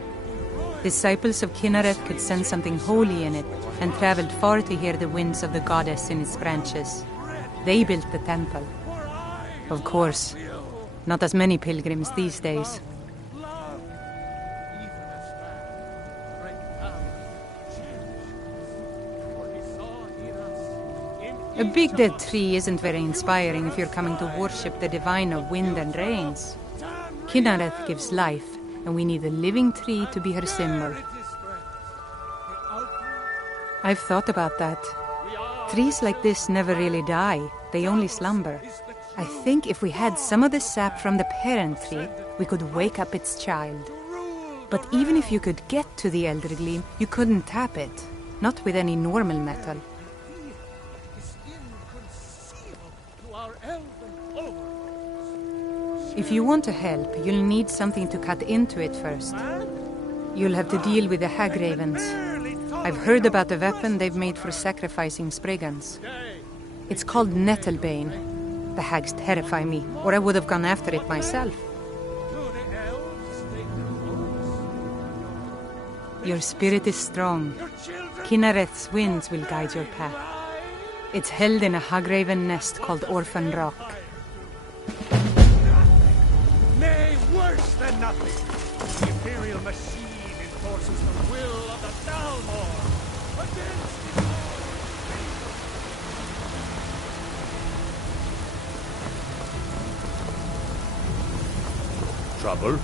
Disciples of Kynareth could sense something holy in it and traveled far to hear the winds of the goddess in its branches. They built the temple. Of course, not as many pilgrims these days. A big dead tree isn't very inspiring if you're coming to worship the divine of wind and rains. Kynareth gives life, and we need a living tree to be her symbol. I've thought about that. Trees like this never really die, they only slumber. I think if we had some of the sap from the parent tree, we could wake up its child. But even if you could get to the Elder Gleam, you couldn't tap it. Not with any normal metal. If you want to help, you'll need something to cut into it first. You'll have to deal with the hag ravens. I've heard about the weapon they've made for sacrificing Spriggans. It's called Nettlebane. The hags terrify me, or I would have gone after it myself. Your spirit is strong. Kynareth's winds will guide your path. It's held in a hagraven nest called Orphan Rock. Nay, worse than nothing. The Imperial machine enforces the will of the Dalmor against Trouble?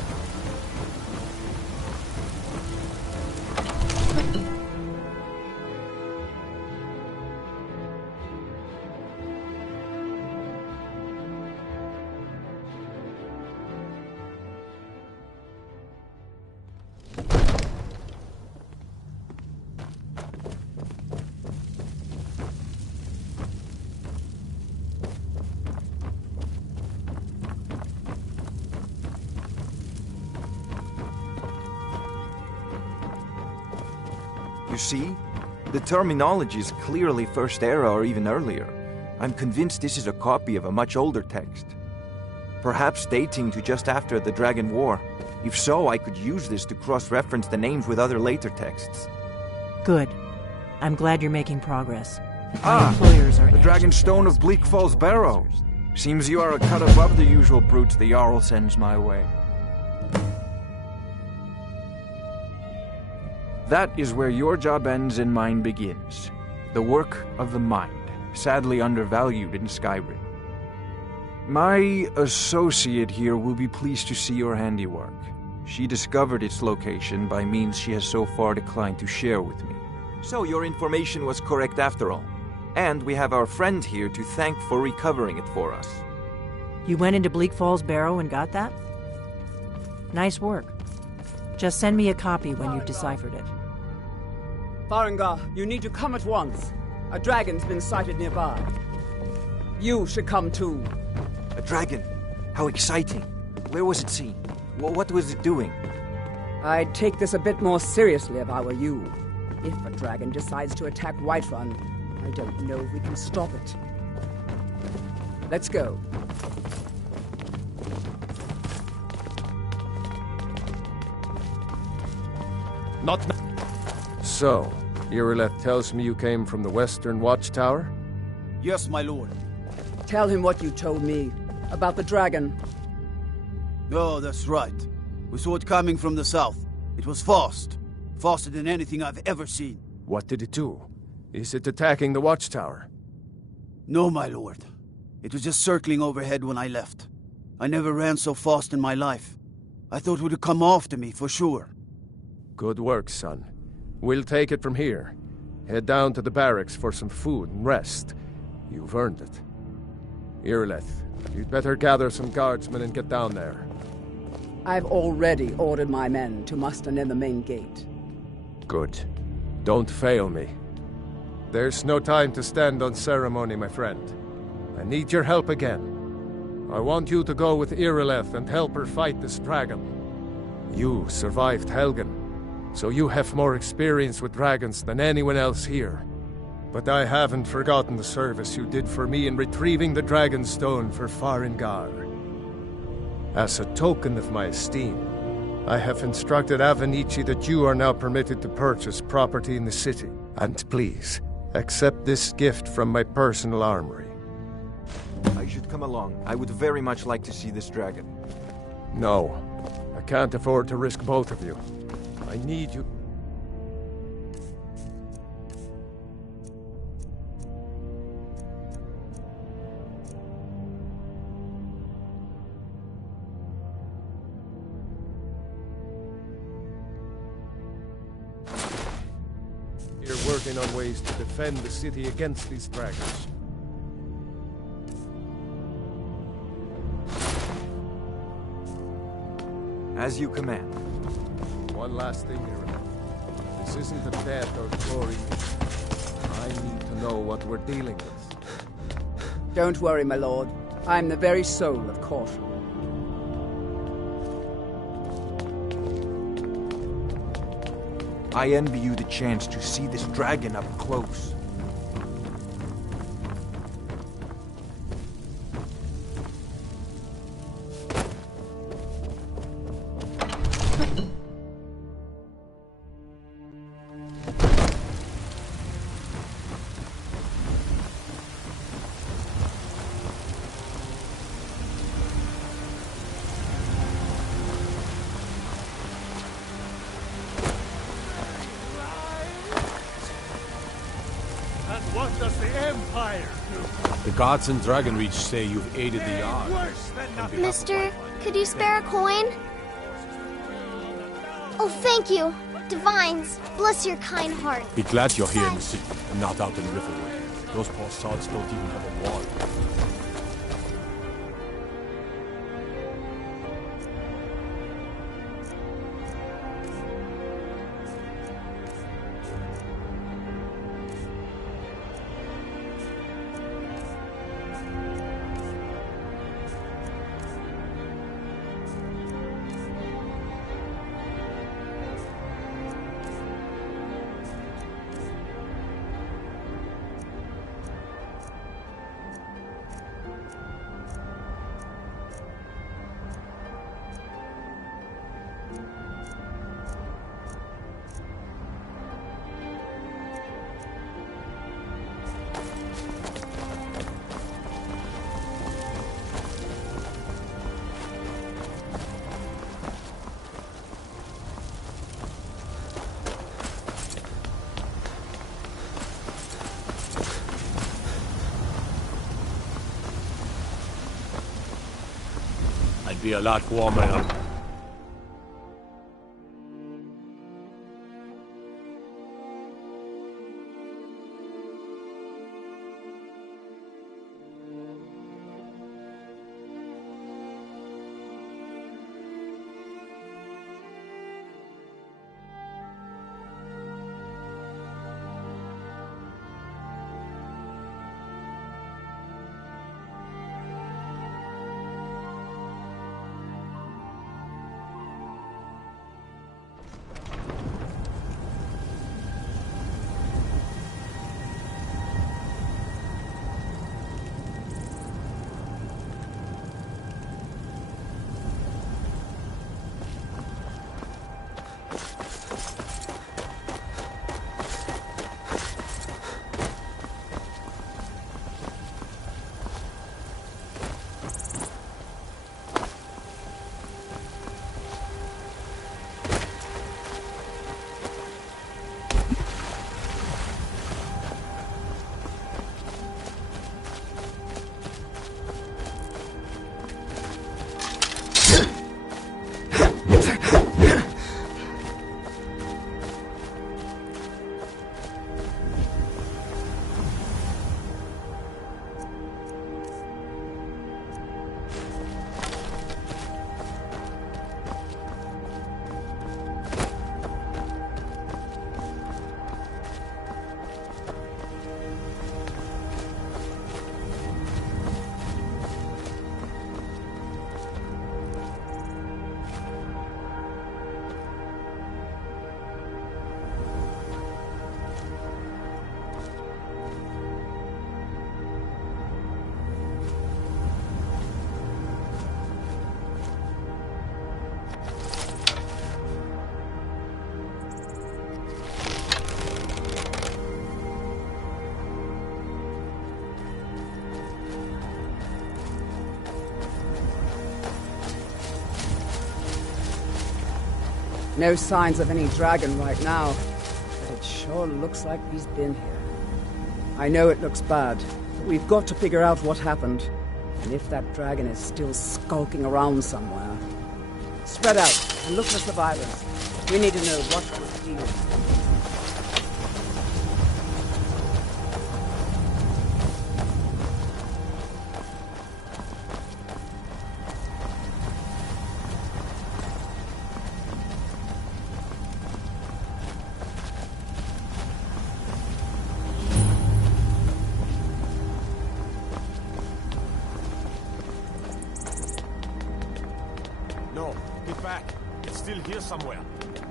You see? The terminology is clearly First Era or even earlier. I'm convinced this is a copy of a much older text. Perhaps dating to just after the Dragon War. If so, I could use this to cross-reference the names with other later texts. Good. I'm glad you're making progress. Ah, employers are the Dragonstone of Bleak Falls Barrow. Seems you are a cut above the usual brutes the Jarl sends my way. That is where your job ends and mine begins. The work of the mind, sadly undervalued in Skyrim. My associate here will be pleased to see your handiwork. She discovered its location by means she has so far declined to share with me. So your information was correct after all. And we have our friend here to thank for recovering it for us. You went into Bleak Falls Barrow and got that? Nice work. Just send me a copy when you've deciphered it. Farengar, you need to come at once. A dragon's been sighted nearby. You should come too. A dragon? How exciting. Where was it seen? What was it doing? I'd take this a bit more seriously if I were you. If a dragon decides to attack Whiterun, I don't know if we can stop it. Let's go. Not now. So, Irileth tells me you came from the Western Watchtower? Yes, my lord. Tell him what you told me about the dragon. Oh, that's right. We saw it coming from the south. It was fast. Faster than anything I've ever seen. What did it do? Is it attacking the Watchtower? No, my lord. It was just circling overhead when I left. I never ran so fast in my life. I thought it would come after me, for sure. Good work, son. We'll take it from here. Head down to the barracks for some food and rest. You've earned it. Irileth, you'd better gather some guardsmen and get down there. I've already ordered my men to muster near the main gate. Good. Don't fail me. There's no time to stand on ceremony, my friend. I need your help again. I want you to go with Irileth and help her fight this dragon. You survived Helgen, so you have more experience with dragons than anyone else here. But I haven't forgotten the service you did for me in retrieving the Dragonstone for Farengar. As a token of my esteem, I have instructed Avenici that you are now permitted to purchase property in the city. And please, accept this gift from my personal armory. I should come along. I would very much like to see this dragon. No, I can't afford to risk both of you. I need you. You're working on ways to defend the city against these dragons. As you command. One last thing, Irileth. This isn't a death or glory. I need to know what we're dealing with. Don't worry, my lord. I'm the very soul of caution. I envy you the chance to see this dragon up close. What does the Empire do? The gods in Dragonreach say you've aided the Jarl. Mister, could you spare a coin? Oh, thank you. Divines, bless your kind heart. Be glad you're here in the city and not out in Riverwood. Those poor sods don't even have a wall. be a lot warmer up. No signs of any dragon right now, but it sure looks like he's been here. I know it looks bad, but we've got to figure out what happened, and if that dragon is still skulking around somewhere. Spread out and look for survivors. We need to know what was feeling. No, get back. It's still here somewhere.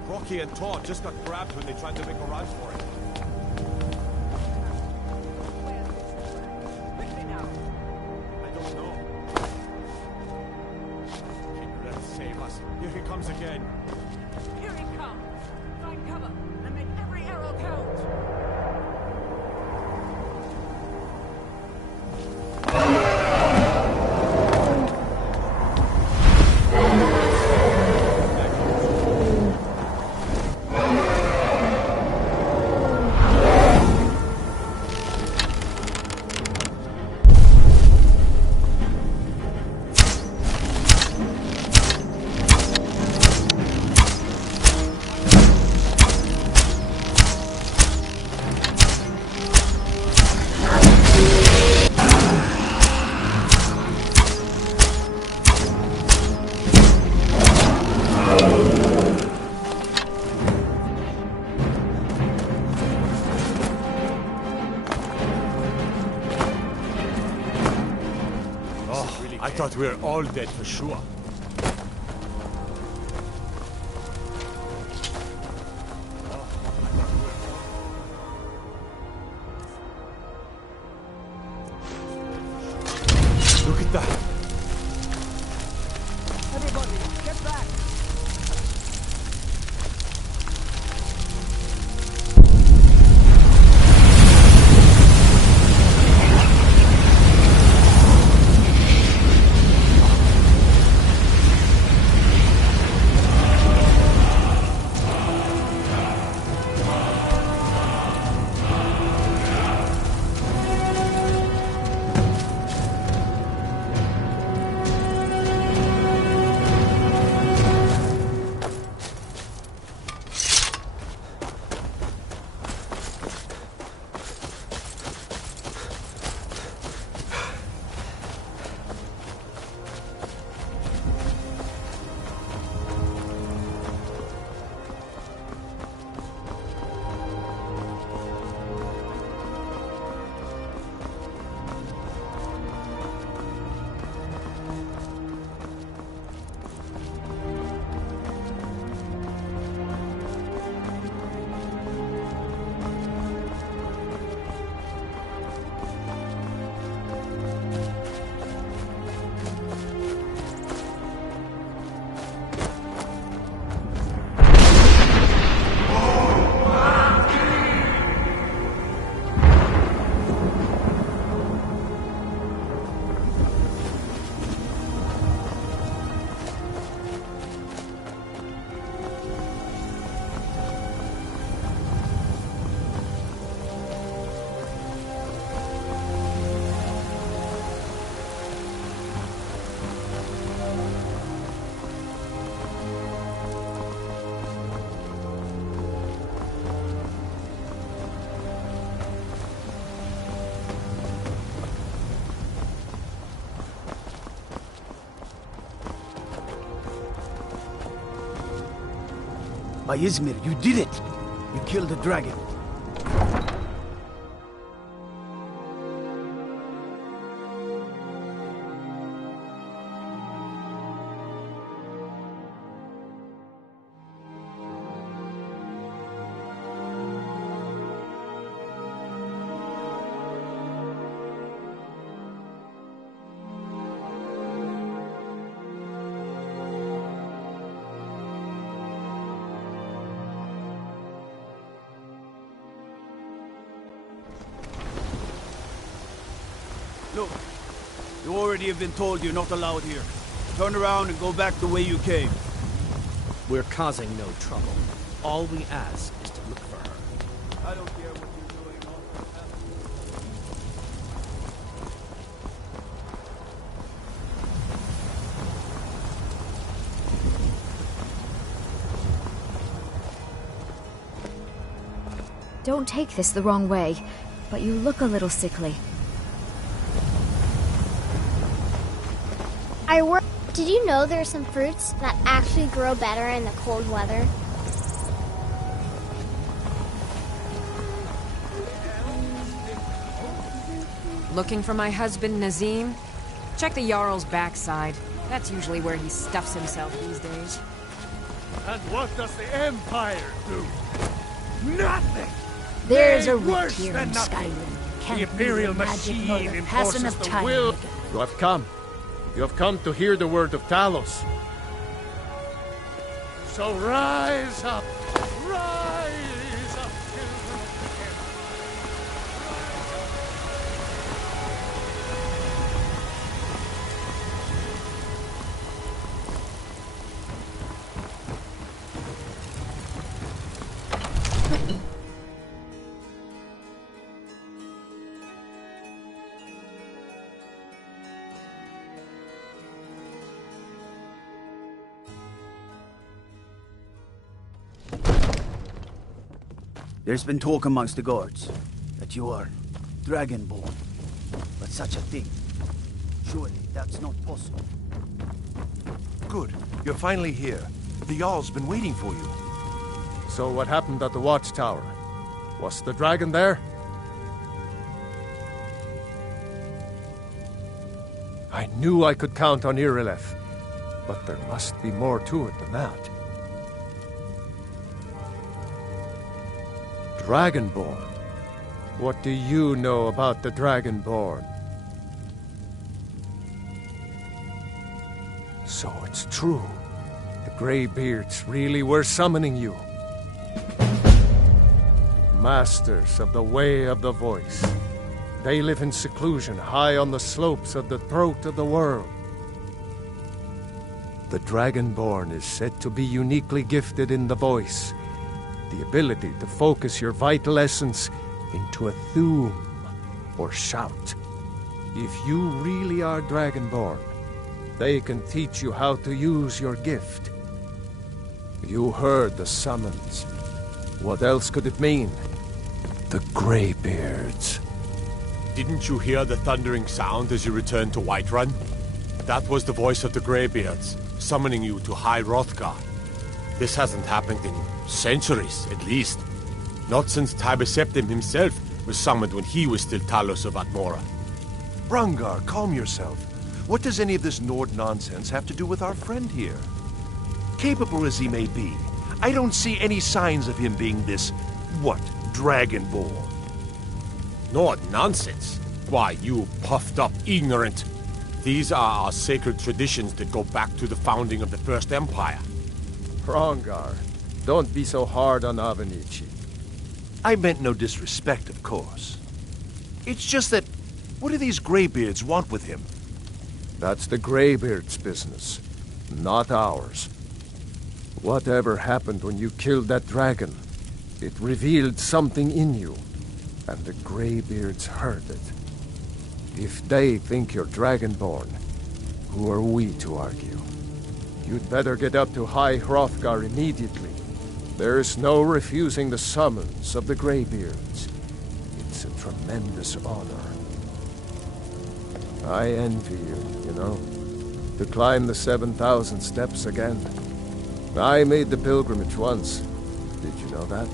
Rocky and Todd just got grabbed when they tried to make a run for it. I don't know. Kindred, save us. Here he comes again. Here he comes. Find cover and make every arrow count. I thought we were all dead for sure. Look at that! Everybody, get back! By Izmir, you did it! You killed the dragon. Look, you already have been told you're not allowed here. Turn around and go back the way you came. We're causing no trouble. All we ask is to look for her. I don't care what you're doing. Don't take this the wrong way, but you look a little sickly. Did you know there are some fruits that actually grow better in the cold weather? Looking for my husband, Nazim? Check the Jarl's backside. That's usually where he stuffs himself these days. And what does the Empire do? Nothing! There's Nay, a route worse here than in nothing. Skyrim. The Can't Imperial be the magic machine nor the enforces passing of the time. will. You have come. You have come to hear the word of Talos. So rise up! Rise up, children of the Empire! There's been talk amongst the guards that you are dragonborn. But such a thing, surely that's not possible. Good. You're finally here. The Jarl's been waiting for you. So what happened at the watchtower? Was the dragon there? I knew I could count on Irileth, but there must be more to it than that. Dragonborn? What do you know about the Dragonborn? So it's true. The Greybeards really were summoning you. Masters of the Way of the Voice. They live in seclusion high on the slopes of the throat of the world. The Dragonborn is said to be uniquely gifted in the voice. The ability to focus your vital essence into a thum, or shout. If you really are Dragonborn, they can teach you how to use your gift. You heard the summons. What else could it mean? The Greybeards. Didn't you hear the thundering sound as you returned to Whiterun? That was the voice of the Greybeards, summoning you to High Hrothgar. This hasn't happened in centuries, at least. Not since Tiber Septim himself was summoned when he was still Talos of Atmora. Brungar, calm yourself. What does any of this Nord nonsense have to do with our friend here? Capable as he may be, I don't see any signs of him being this, Dragonborn. Nord nonsense? Why, you puffed up ignorant. These are our sacred traditions that go back to the founding of the First Empire. Hrongar, don't be so hard on Avenici. I meant no disrespect, of course. It's just that, what do these Greybeards want with him? That's the Greybeards' business, not ours. Whatever happened when you killed that dragon, it revealed something in you, and the Greybeards heard it. If they think you're Dragonborn, who are we to argue? You'd better get up to High Hrothgar immediately. There's no refusing the summons of the Greybeards. It's a tremendous honor. I envy you, to climb the 7,000 steps again. I made the pilgrimage once, Did you know that?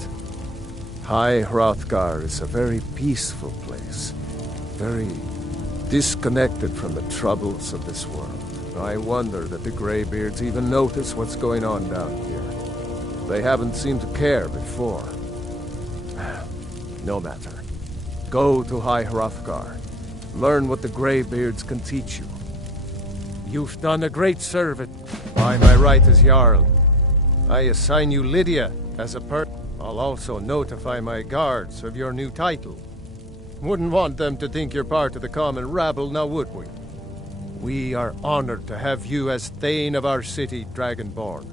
High Hrothgar is a very peaceful place. Very disconnected from the troubles of this world. I wonder that the Greybeards even notice what's going on down here. They haven't seemed to care before. No matter. Go to High Hrothgar. Learn what the Greybeards can teach you. You've done a great service by my right as Jarl. I assign you Lydia as a I'll also notify my guards of your new title. Wouldn't want them to think you're part of the common rabble, now would we? We are honored to have you as Thane of our city, Dragonborn.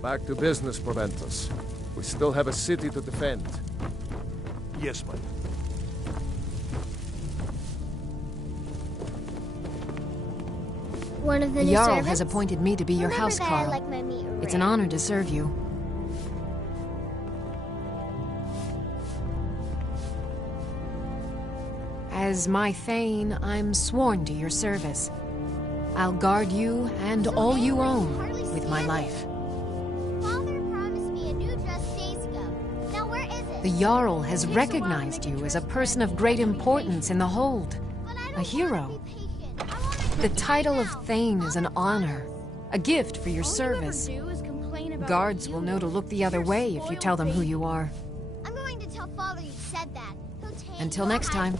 Back to business, Proventus. We still have a city to defend. Yes, my lord. One of the The new Jarl servants? has appointed me to be your Remember that I housecarl. like my meat It's an rare. honor to serve you. As my Thane, I'm sworn to your service. I'll guard you and all you own with my life. Father promised me a new dress days ago. Now where is it? The Jarl has recognized you as a person of great importance in the Hold. A hero. The title of Thane is an honor, a gift for your service. Guards will know to look the other way if you tell them who you are. I'm going to tell Father you said that. He'll take Until next time.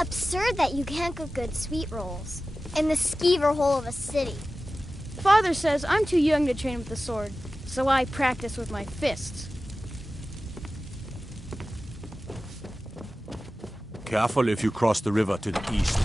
Absurd that you can't cook good sweet rolls in the skeever hole of a city. Father says I'm too young to train with the sword, so I practice with my fists. Careful if you cross the river to the east.